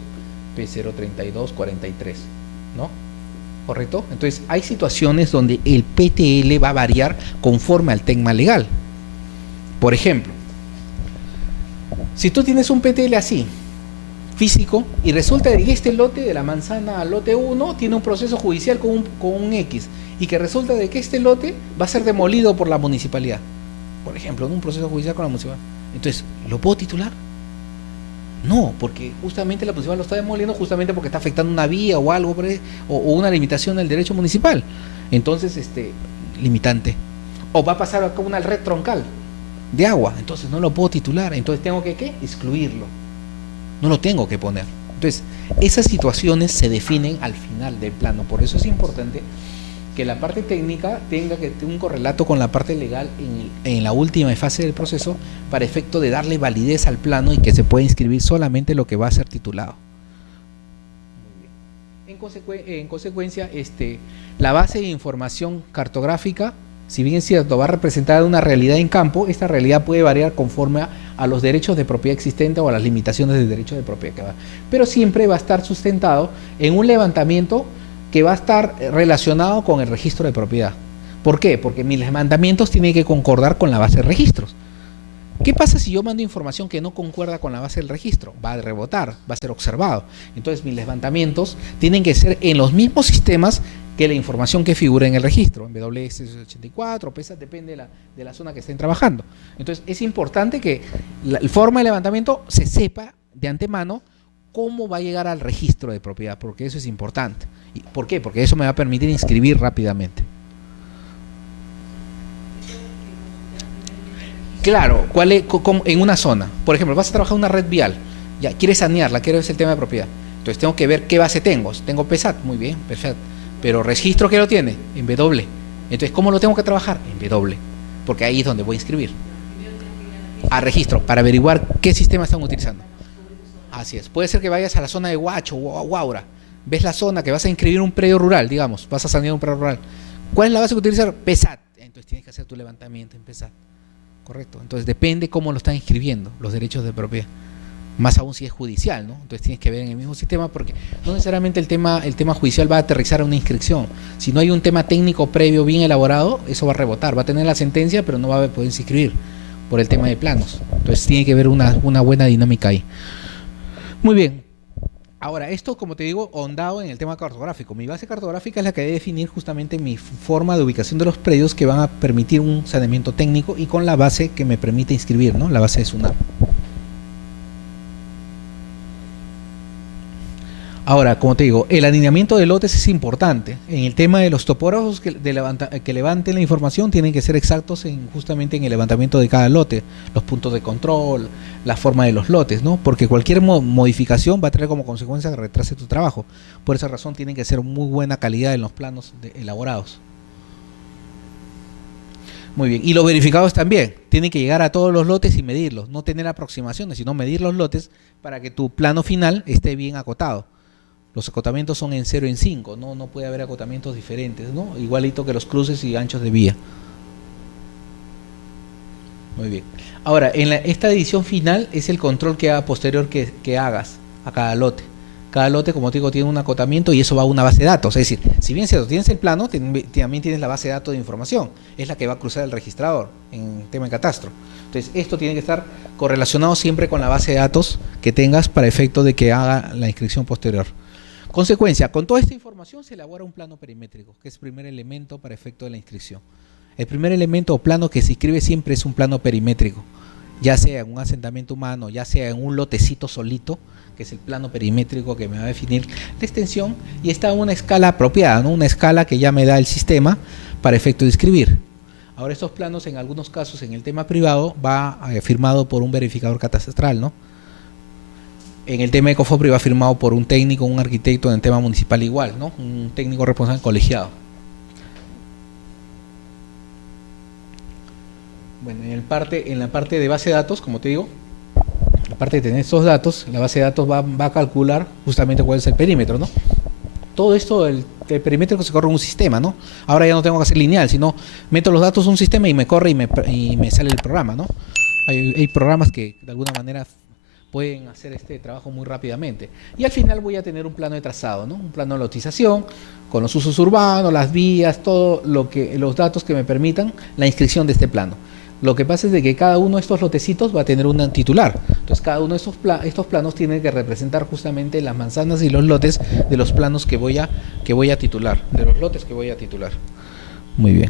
P032, 43, ¿no? ¿Correcto? Entonces hay situaciones donde el PTL va a variar conforme al tema legal. Por ejemplo, si tú tienes un PTL así, físico, y resulta que este lote de la manzana al lote 1 tiene un proceso judicial con un X, y que resulta de que este lote va a ser demolido por la municipalidad, por ejemplo, en un proceso judicial con la municipalidad. Entonces, ¿lo puedo titular? No, porque justamente la municipal lo está demoliendo justamente porque está afectando una vía o algo, o una limitación del derecho municipal. Entonces, limitante. O va a pasar acá una red troncal de agua, entonces no lo puedo titular, entonces tengo que ¿qué? Excluirlo. No lo tengo que poner. Entonces, esas situaciones se definen al final del plano. Por eso es importante que la parte técnica tenga que tener un correlato con la parte legal en la última fase del proceso para efecto de darle validez al plano y que se pueda inscribir solamente lo que va a ser titulado. Muy bien. En consecuencia, la base de información cartográfica, si bien es cierto, va a representar una realidad en campo, esta realidad puede variar conforme a los derechos de propiedad existentes o a las limitaciones del derecho de propiedad que va. Pero siempre va a estar sustentado en un levantamiento que va a estar relacionado con el registro de propiedad. ¿Por qué? Porque mis levantamientos tienen que concordar con la base de registros. ¿Qué pasa si yo mando información que no concuerda con la base del registro? Va a rebotar, va a ser observado. Entonces mis levantamientos tienen que ser en los mismos sistemas que la información que figura en el registro. En WS84, PESA, depende de la zona que estén trabajando. Entonces es importante que la forma de levantamiento se sepa de antemano cómo va a llegar al registro de propiedad, porque eso es importante. ¿Por qué? Porque eso me va a permitir inscribir rápidamente. Claro, en una zona. Por ejemplo, vas a trabajar una red vial. Ya, quieres sanearla, quieres el tema de propiedad. Entonces tengo que ver qué base tengo. Tengo PESAT, muy bien, perfecto. Pero registro, ¿qué lo tiene? En W. Entonces, ¿cómo lo tengo que trabajar? En W. Porque ahí es donde voy a inscribir. A registro, para averiguar qué sistema están utilizando. Así es. Puede ser que vayas a la zona de Huacho o Huaura. Ves la zona que vas a inscribir un predio rural, digamos. Vas a sanear un predio rural. ¿Cuál es la base que utilizar? PESAT. Entonces tienes que hacer tu levantamiento en PESAT. Correcto. Entonces depende cómo lo están inscribiendo los derechos de propiedad. Más aún si es judicial, ¿no? Entonces tienes que ver en el mismo sistema, porque no necesariamente el tema judicial va a aterrizar a una inscripción. Si no hay un tema técnico previo bien elaborado, eso va a rebotar. Va a tener la sentencia, pero no va a poder inscribir por el tema de planos. Entonces tiene que haber una buena dinámica ahí. Muy bien. Ahora, esto, como te digo, ahondado en el tema cartográfico. Mi base cartográfica es la que debe definir justamente mi forma de ubicación de los predios que van a permitir un saneamiento técnico, y con la base que me permite inscribir, ¿no? La base de SUNAT. Ahora, como te digo, el alineamiento de lotes es importante. En el tema de los topógrafos que levanten la información, tienen que ser exactos justamente en el levantamiento de cada lote, los puntos de control, la forma de los lotes, ¿no? Porque cualquier modificación va a traer como consecuencia que retrase tu trabajo. Por esa razón tienen que ser muy buena calidad en los planos elaborados. Muy bien. Y los verificados también. Tienen que llegar a todos los lotes y medirlos. No tener aproximaciones, sino medir los lotes para que tu plano final esté bien acotado. Los acotamientos son en 0 en 5, no puede haber acotamientos diferentes, ¿no? Igualito que los cruces y anchos de vía. Muy bien. Ahora, esta edición final es el control que haga posterior que hagas a cada lote. Cada lote, como te digo, tiene un acotamiento y eso va a una base de datos. Es decir, si bien cierto, tienes el plano, también tienes la base de datos de información. Es la que va a cruzar el registrador en tema de catastro. Entonces, esto tiene que estar correlacionado siempre con la base de datos que tengas para efecto de que haga la inscripción posterior. Consecuencia, con toda esta información se elabora un plano perimétrico, que es el primer elemento para efecto de la inscripción. El primer elemento o plano que se inscribe siempre es un plano perimétrico, ya sea en un asentamiento humano, ya sea en un lotecito solito, que es el plano perimétrico que me va a definir la extensión, y está en una escala apropiada, ¿no? Una escala que ya me da el sistema para efecto de inscribir. Ahora, estos planos, en algunos casos, en el tema privado, va firmado por un verificador catastral, ¿no? En el tema de Ecofopri va firmado por un técnico, un arquitecto. En el tema municipal igual, ¿no? Un técnico responsable colegiado. Bueno, en la parte de base de datos, como te digo, aparte de tener estos datos, la base de datos va a calcular justamente cuál es el perímetro, ¿no? Todo esto, el perímetro se corre en un sistema, ¿no? Ahora ya no tengo que hacer lineal, sino meto los datos en un sistema y me corre y me sale el programa, ¿no? Hay programas que de alguna manera pueden hacer este trabajo muy rápidamente. Y al final voy a tener un plano de trazado, ¿no? Un plano de lotización, con los usos urbanos, las vías, todo los datos que me permitan la inscripción de este plano. Lo que pasa es de que cada uno de estos lotecitos va a tener un titular. Entonces cada uno de estos planos tiene que representar justamente las manzanas y los lotes de los planos que voy a titular, de los lotes que voy a titular. Muy bien.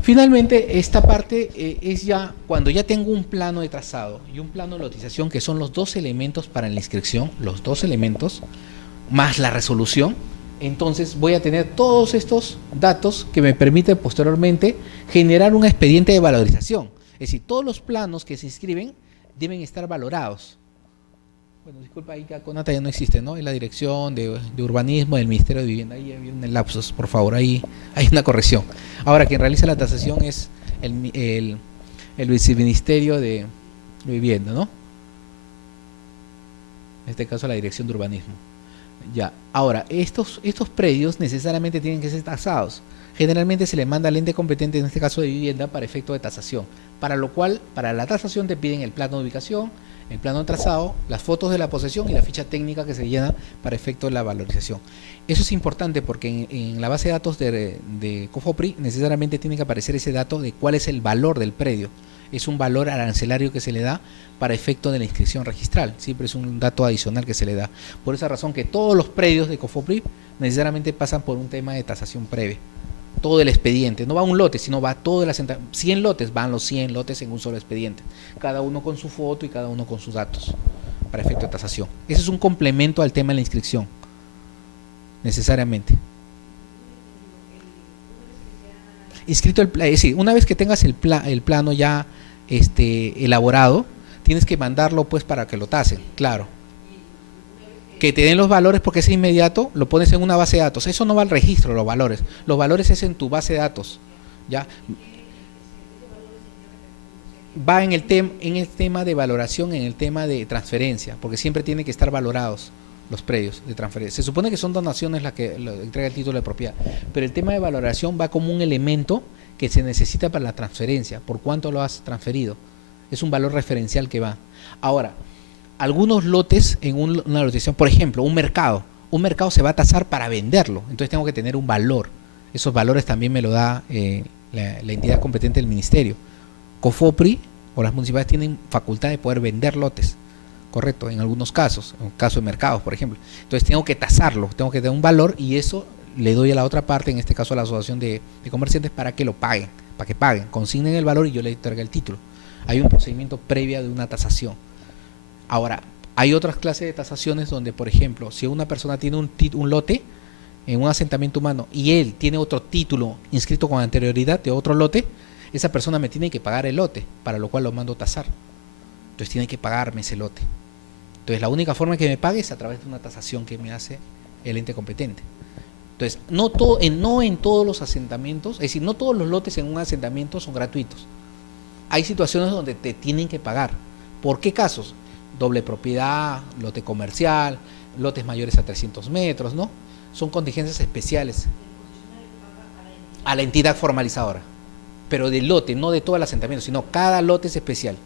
Finalmente, esta parte es ya cuando ya tengo un plano de trazado y un plano de lotización, que son los dos elementos para la inscripción, los dos elementos, más la resolución. Entonces voy a tener todos estos datos que me permiten posteriormente generar un expediente de valorización. Es decir, todos los planos que se inscriben deben estar valorados. Bueno, disculpa, ahí Conata ya no existe, ¿no? Es la dirección de urbanismo del Ministerio de Vivienda. Ahí había un lapsus, por favor, ahí hay una corrección. Ahora, quien realiza la tasación es el Viceministerio de Vivienda, ¿no? En este caso, la Dirección de Urbanismo. Ya. Ahora, estos predios necesariamente tienen que ser tasados. Generalmente se le manda al ente competente, en este caso de vivienda, para efecto de tasación. Para lo cual, para la tasación te piden el plano de ubicación, el plano trazado, las fotos de la posesión y la ficha técnica que se llena para efecto de la valorización. Eso es importante porque en la base de datos de COFOPRI necesariamente tiene que aparecer ese dato de cuál es el valor del predio. Es un valor arancelario que se le da para efecto de la inscripción registral. Siempre es un dato adicional que se le da. Por esa razón que todos los predios de COFOPRI necesariamente pasan por un tema de tasación previa. Todo el expediente, no va un lote, sino va todo el asentamiento. 100 lotes, van los 100 lotes en un solo expediente. Cada uno con su foto y cada uno con sus datos para efecto de tasación. Ese es un complemento al tema de la inscripción, necesariamente. Inscrito es decir, una vez que tengas el plano ya elaborado, tienes que mandarlo pues para que lo tasen, claro. Que te den los valores porque es inmediato, lo pones en una base de datos. Eso no va al registro, los valores. Los valores es en tu base de datos. ¿Ya? Va en el tema de valoración, en el tema de transferencia, porque siempre tienen que estar valorados los predios de transferencia. Se supone que son donaciones las que entrega el título de propiedad, pero el tema de valoración va como un elemento que se necesita para la transferencia, por cuánto lo has transferido. Es un valor referencial que va. Ahora, algunos lotes en una lotización, por ejemplo, un mercado se va a tasar para venderlo, entonces tengo que tener un valor. Esos valores también me lo da la entidad competente del ministerio. COFOPRI o las municipalidades tienen facultad de poder vender lotes, correcto, en algunos casos, en el caso de mercados, por ejemplo. Entonces tengo que tasarlo, tengo que tener un valor y eso le doy a la otra parte, en este caso a la asociación de comerciantes, para que lo paguen, para que paguen, consignen el valor y yo le entregue el título. Hay un procedimiento previo de una tasación. Ahora, hay otras clases de tasaciones donde, por ejemplo, si una persona tiene un lote en un asentamiento humano y él tiene otro título inscrito con anterioridad de otro lote, esa persona me tiene que pagar el lote, para lo cual lo mando a tasar. Entonces tiene que pagarme ese lote. Entonces la única forma que me pague es a través de una tasación que me hace el ente competente. Entonces, no en todos los asentamientos, es decir, no todos los lotes en un asentamiento son gratuitos. Hay situaciones donde te tienen que pagar. ¿Por qué casos? Doble propiedad, lote comercial, lotes mayores a 300 metros, ¿no? Son contingencias especiales a la entidad formalizadora, pero del lote, no de todo el asentamiento, sino cada lote es especial.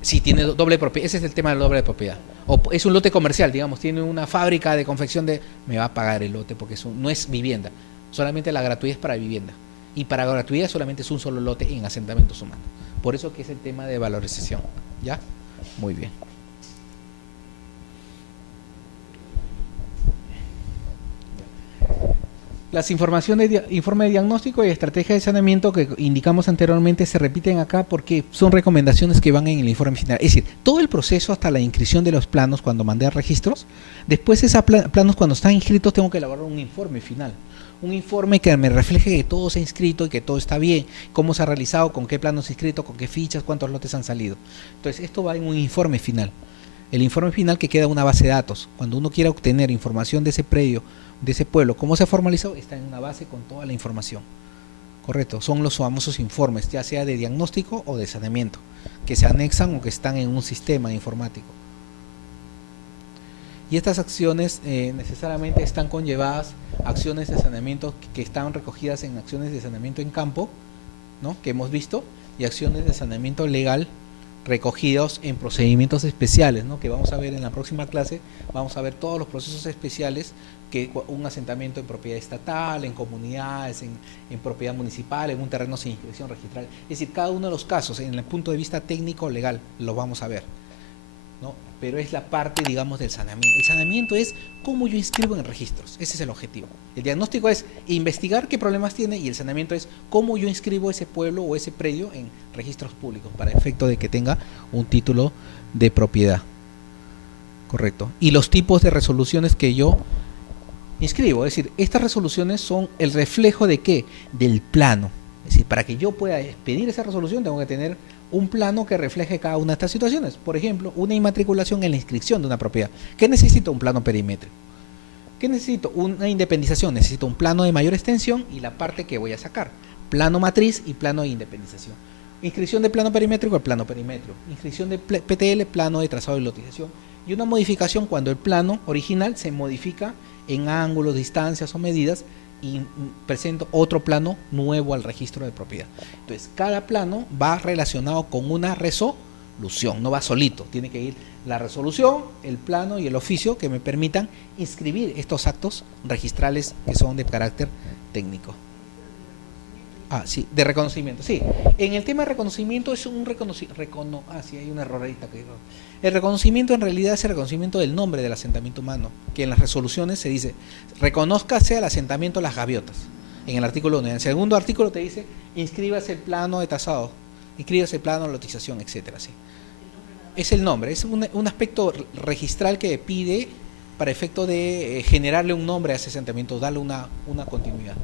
Si tiene doble propiedad, ese es el tema del doble propiedad. O es un lote comercial, digamos, tiene una fábrica de confección me va a pagar el lote porque no es vivienda, solamente la gratuidad es para vivienda. Y para gratuidad solamente es un solo lote en asentamientos humanos. Por eso que es el tema de valorización, ¿ya? Muy bien. Las informaciones de informe de diagnóstico y estrategia de saneamiento que indicamos anteriormente se repiten acá porque son recomendaciones que van en el informe final. Es decir, todo el proceso hasta la inscripción de los planos cuando mandé a registros, después esos planos cuando están inscritos tengo que elaborar un informe final. Un informe que me refleje que todo se ha inscrito y que todo está bien, cómo se ha realizado, con qué planos se ha inscrito, con qué fichas, cuántos lotes han salido. Entonces esto va en un informe final. El informe final que queda en una base de datos. Cuando uno quiera obtener información de ese predio, de ese pueblo, cómo se ha formalizado, está en una base con toda la información. Correcto, son los famosos informes, ya sea de diagnóstico o de saneamiento, que se anexan o que están en un sistema informático. Y estas acciones necesariamente están conllevadas acciones de saneamiento que están recogidas en acciones de saneamiento en campo, ¿no? Que hemos visto, y acciones de saneamiento legal recogidos en procedimientos especiales, ¿no? Que vamos a ver en la próxima clase. Vamos a ver todos los procesos especiales que un asentamiento en propiedad estatal, en comunidades, en propiedad municipal, en un terreno sin inscripción registral. Es decir, cada uno de los casos, en el punto de vista técnico legal, lo vamos a ver, ¿no? Pero es la parte, digamos, del saneamiento. El saneamiento es cómo yo inscribo en registros. Ese es el objetivo. El diagnóstico es investigar qué problemas tiene y el saneamiento es cómo yo inscribo ese pueblo o ese predio en registros públicos para efecto de que tenga un título de propiedad. Correcto. Y los tipos de resoluciones que yo inscribo. Es decir, estas resoluciones son el reflejo de ¿qué? Del plano. Es decir, para que yo pueda expedir esa resolución tengo que tener un plano que refleje cada una de estas situaciones. Por ejemplo, una inmatriculación en la inscripción de una propiedad. ¿Qué necesito? Un plano perimétrico. ¿Qué necesito? Una independización. Necesito un plano de mayor extensión y la parte que voy a sacar. Plano matriz y plano de independización. Inscripción de plano perimétrico al plano perimétrico. Inscripción de PTL, plano de trazado y lotización. Y una modificación cuando el plano original se modifica en ángulos, distancias o medidas y presento otro plano nuevo al registro de propiedad. Entonces, cada plano va relacionado con una resolución, no va solito, tiene que ir la resolución, el plano y el oficio que me permitan inscribir estos actos registrales que son de carácter técnico. Ah, sí, de reconocimiento, sí. En el tema de reconocimiento es un reconocimiento, sí, hay un error ahí. El reconocimiento en realidad es el reconocimiento del nombre del asentamiento humano, que en las resoluciones se dice, reconózcase al asentamiento Las Gaviotas, en el artículo 1. En el segundo artículo te dice, inscríbase el plano de tasado, inscríbase el plano de lotización, etcétera, sí. Es el nombre, es un aspecto registral que pide para efecto de generarle un nombre a ese asentamiento, darle una continuidad.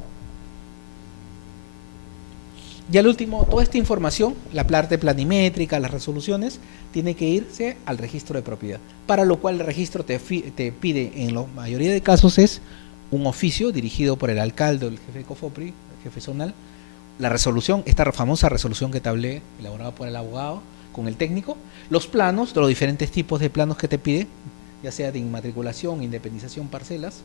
Y al último, toda esta información, la parte planimétrica, las resoluciones, tiene que irse al registro de propiedad, para lo cual el registro te pide, en la mayoría de casos, es un oficio dirigido por el alcalde o el jefe de COFOPRI, el jefe zonal, la resolución, esta famosa resolución que te hablé, elaborada por el abogado, con el técnico, los planos, de los diferentes tipos de planos que te pide, ya sea de inmatriculación, independización, parcelas,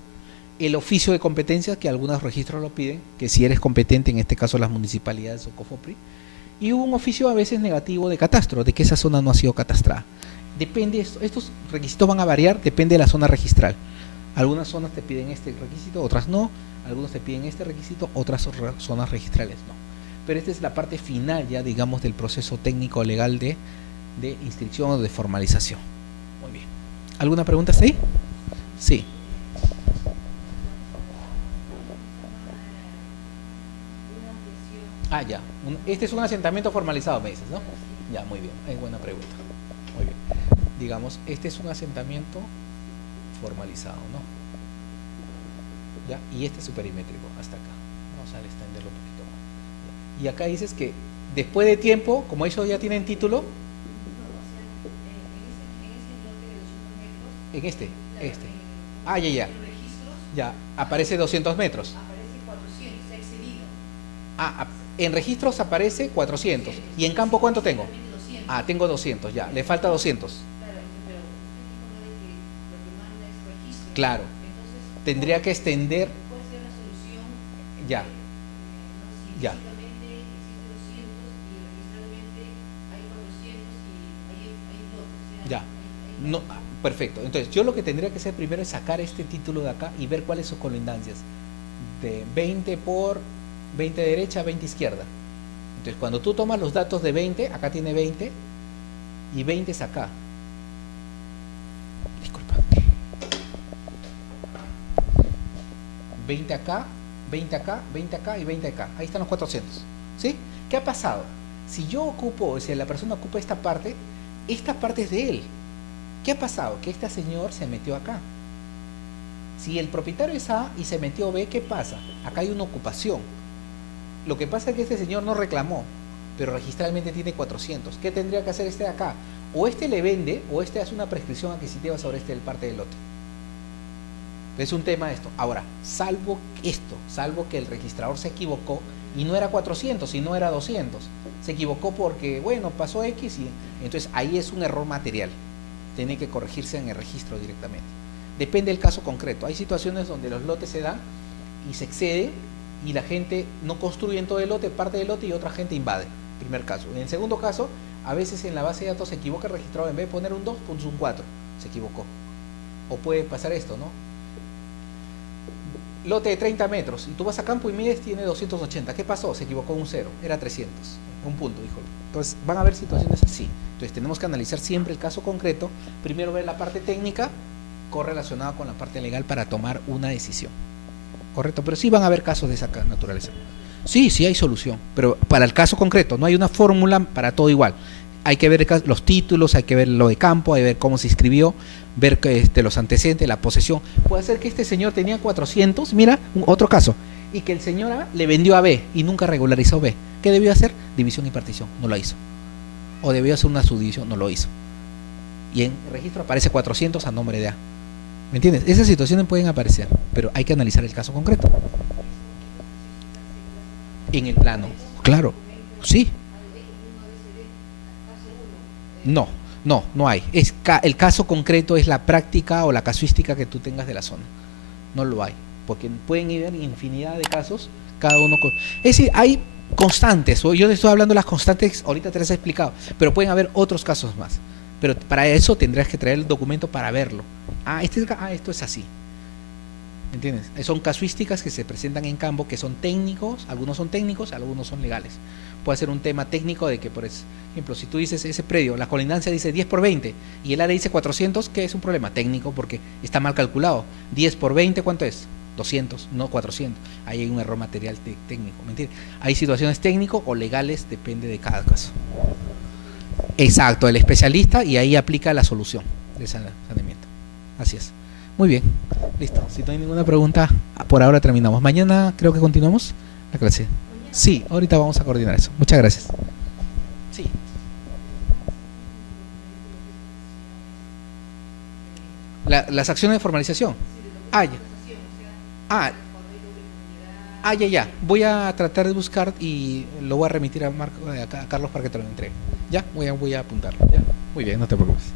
el oficio de competencias, que algunos registros lo piden, que si eres competente, en este caso las municipalidades o COFOPRI, y un oficio a veces negativo de catastro, de que esa zona no ha sido catastrada. Depende, estos requisitos van a variar, depende de la zona registral. Algunas zonas te piden este requisito, otras no, algunos te piden este requisito, otras zonas registrales no. Pero esta es la parte final ya, digamos, del proceso técnico legal de inscripción o de formalización. Muy bien. ¿Alguna pregunta hasta ahí? Sí. Ah, ya. Este es un asentamiento formalizado, me dices, ¿no? Ya, muy bien. Es buena pregunta. Muy bien. Digamos, este es un asentamiento formalizado, ¿no? Ya. Y este es su perimétrico, hasta acá. Vamos a extenderlo un poquito más. Ya. Y acá dices que después de tiempo, como ellos ya tienen título. En este. Ah, ya. Ya. Aparece 200 metros. Ah, en registros aparece 400. ¿Y en campo cuánto tengo? Ah, tengo 200, ya. Le falta 200. Claro. Tendría que extender. Ya. Ya. Ya. No, perfecto. Entonces, yo lo que tendría que hacer primero es sacar este título de acá y ver cuáles son colindancias. De 20 por 20 derecha, 20 izquierda. Entonces, cuando tú tomas los datos de 20, acá tiene 20 y 20 es acá. Disculpa. 20 acá, 20 acá, 20 acá y 20 acá. Ahí están los 400. ¿Sí? ¿Qué ha pasado? Si yo ocupo, si la persona ocupa esta parte es de él. ¿Qué ha pasado? Que este señor se metió acá. Si el propietario es A y se metió B, ¿qué pasa? Acá hay una ocupación. Lo que pasa es que este señor no reclamó, pero registralmente tiene 400. ¿Qué tendría que hacer este de acá? O este le vende, o este hace una prescripción adquisitiva sobre este del parte del lote. Es un tema esto. Ahora, salvo que el registrador se equivocó y no era 400, sino era 200. Se equivocó porque, bueno, pasó X y entonces ahí es un error material. Tiene que corregirse en el registro directamente. Depende del caso concreto. Hay situaciones donde los lotes se dan y se exceden y la gente no construye en todo el lote, parte del lote, y otra gente invade. Primer caso. En el segundo caso, a veces en la base de datos se equivoca el registrador, en vez de poner un 2, pones un 4. Se equivocó. O puede pasar esto, ¿no? Lote de 30 metros, y tú vas a campo y mides, tiene 280. ¿Qué pasó? Se equivocó un 0, era 300. Un punto, dijo. Entonces, van a haber situaciones así. Entonces, tenemos que analizar siempre el caso concreto. Primero ver la parte técnica correlacionada con la parte legal para tomar una decisión. Correcto, pero sí van a haber casos de esa naturaleza. Sí, sí hay solución, pero para el caso concreto no hay una fórmula para todo igual. Hay que ver los títulos, hay que ver lo de campo, hay que ver cómo se inscribió, ver los antecedentes, la posesión. Puede ser que este señor tenía 400, mira, otro caso, y que el señor A le vendió a B y nunca regularizó B. ¿Qué debió hacer? División y partición, no lo hizo. O debió hacer una subdivisión, no lo hizo. Y en el registro aparece 400 a nombre de A. ¿Me entiendes? Esas situaciones pueden aparecer, pero hay que analizar el caso concreto. En el plano, claro, sí. No hay. El caso concreto es la práctica o la casuística que tú tengas de la zona. No lo hay, porque pueden haber infinidad de casos, cada uno con... Es decir, hay constantes, yo te estoy hablando de las constantes, ahorita te las he explicado, pero pueden haber otros casos más. Pero para eso tendrás que traer el documento para verlo. Esto es así. ¿Entiendes? Son casuísticas que se presentan en campo, que son técnicos, algunos son técnicos, algunos son legales. Puede ser un tema técnico de que, por ejemplo, si tú dices ese predio, la colindancia dice 10 por 20 y el área dice 400, ¿qué es un problema? Técnico, porque está mal calculado. 10 por 20, ¿cuánto es? 200, no 400. Ahí hay un error material técnico. ¿Me entiendes? Hay situaciones técnico o legales, depende de cada caso. Exacto, el especialista, y ahí aplica la solución de saneamiento. Así es. Muy bien, listo. Si no hay ninguna pregunta, por ahora terminamos. Mañana creo que continuamos la clase. Sí, ahorita vamos a coordinar eso. Muchas gracias. Sí. Las acciones de formalización. Ya. Ah, ya. Voy a tratar de buscar y lo voy a remitir a Carlos para que te lo entregue. Ya, voy a apuntarlo. Ya. Muy bien, no te preocupes.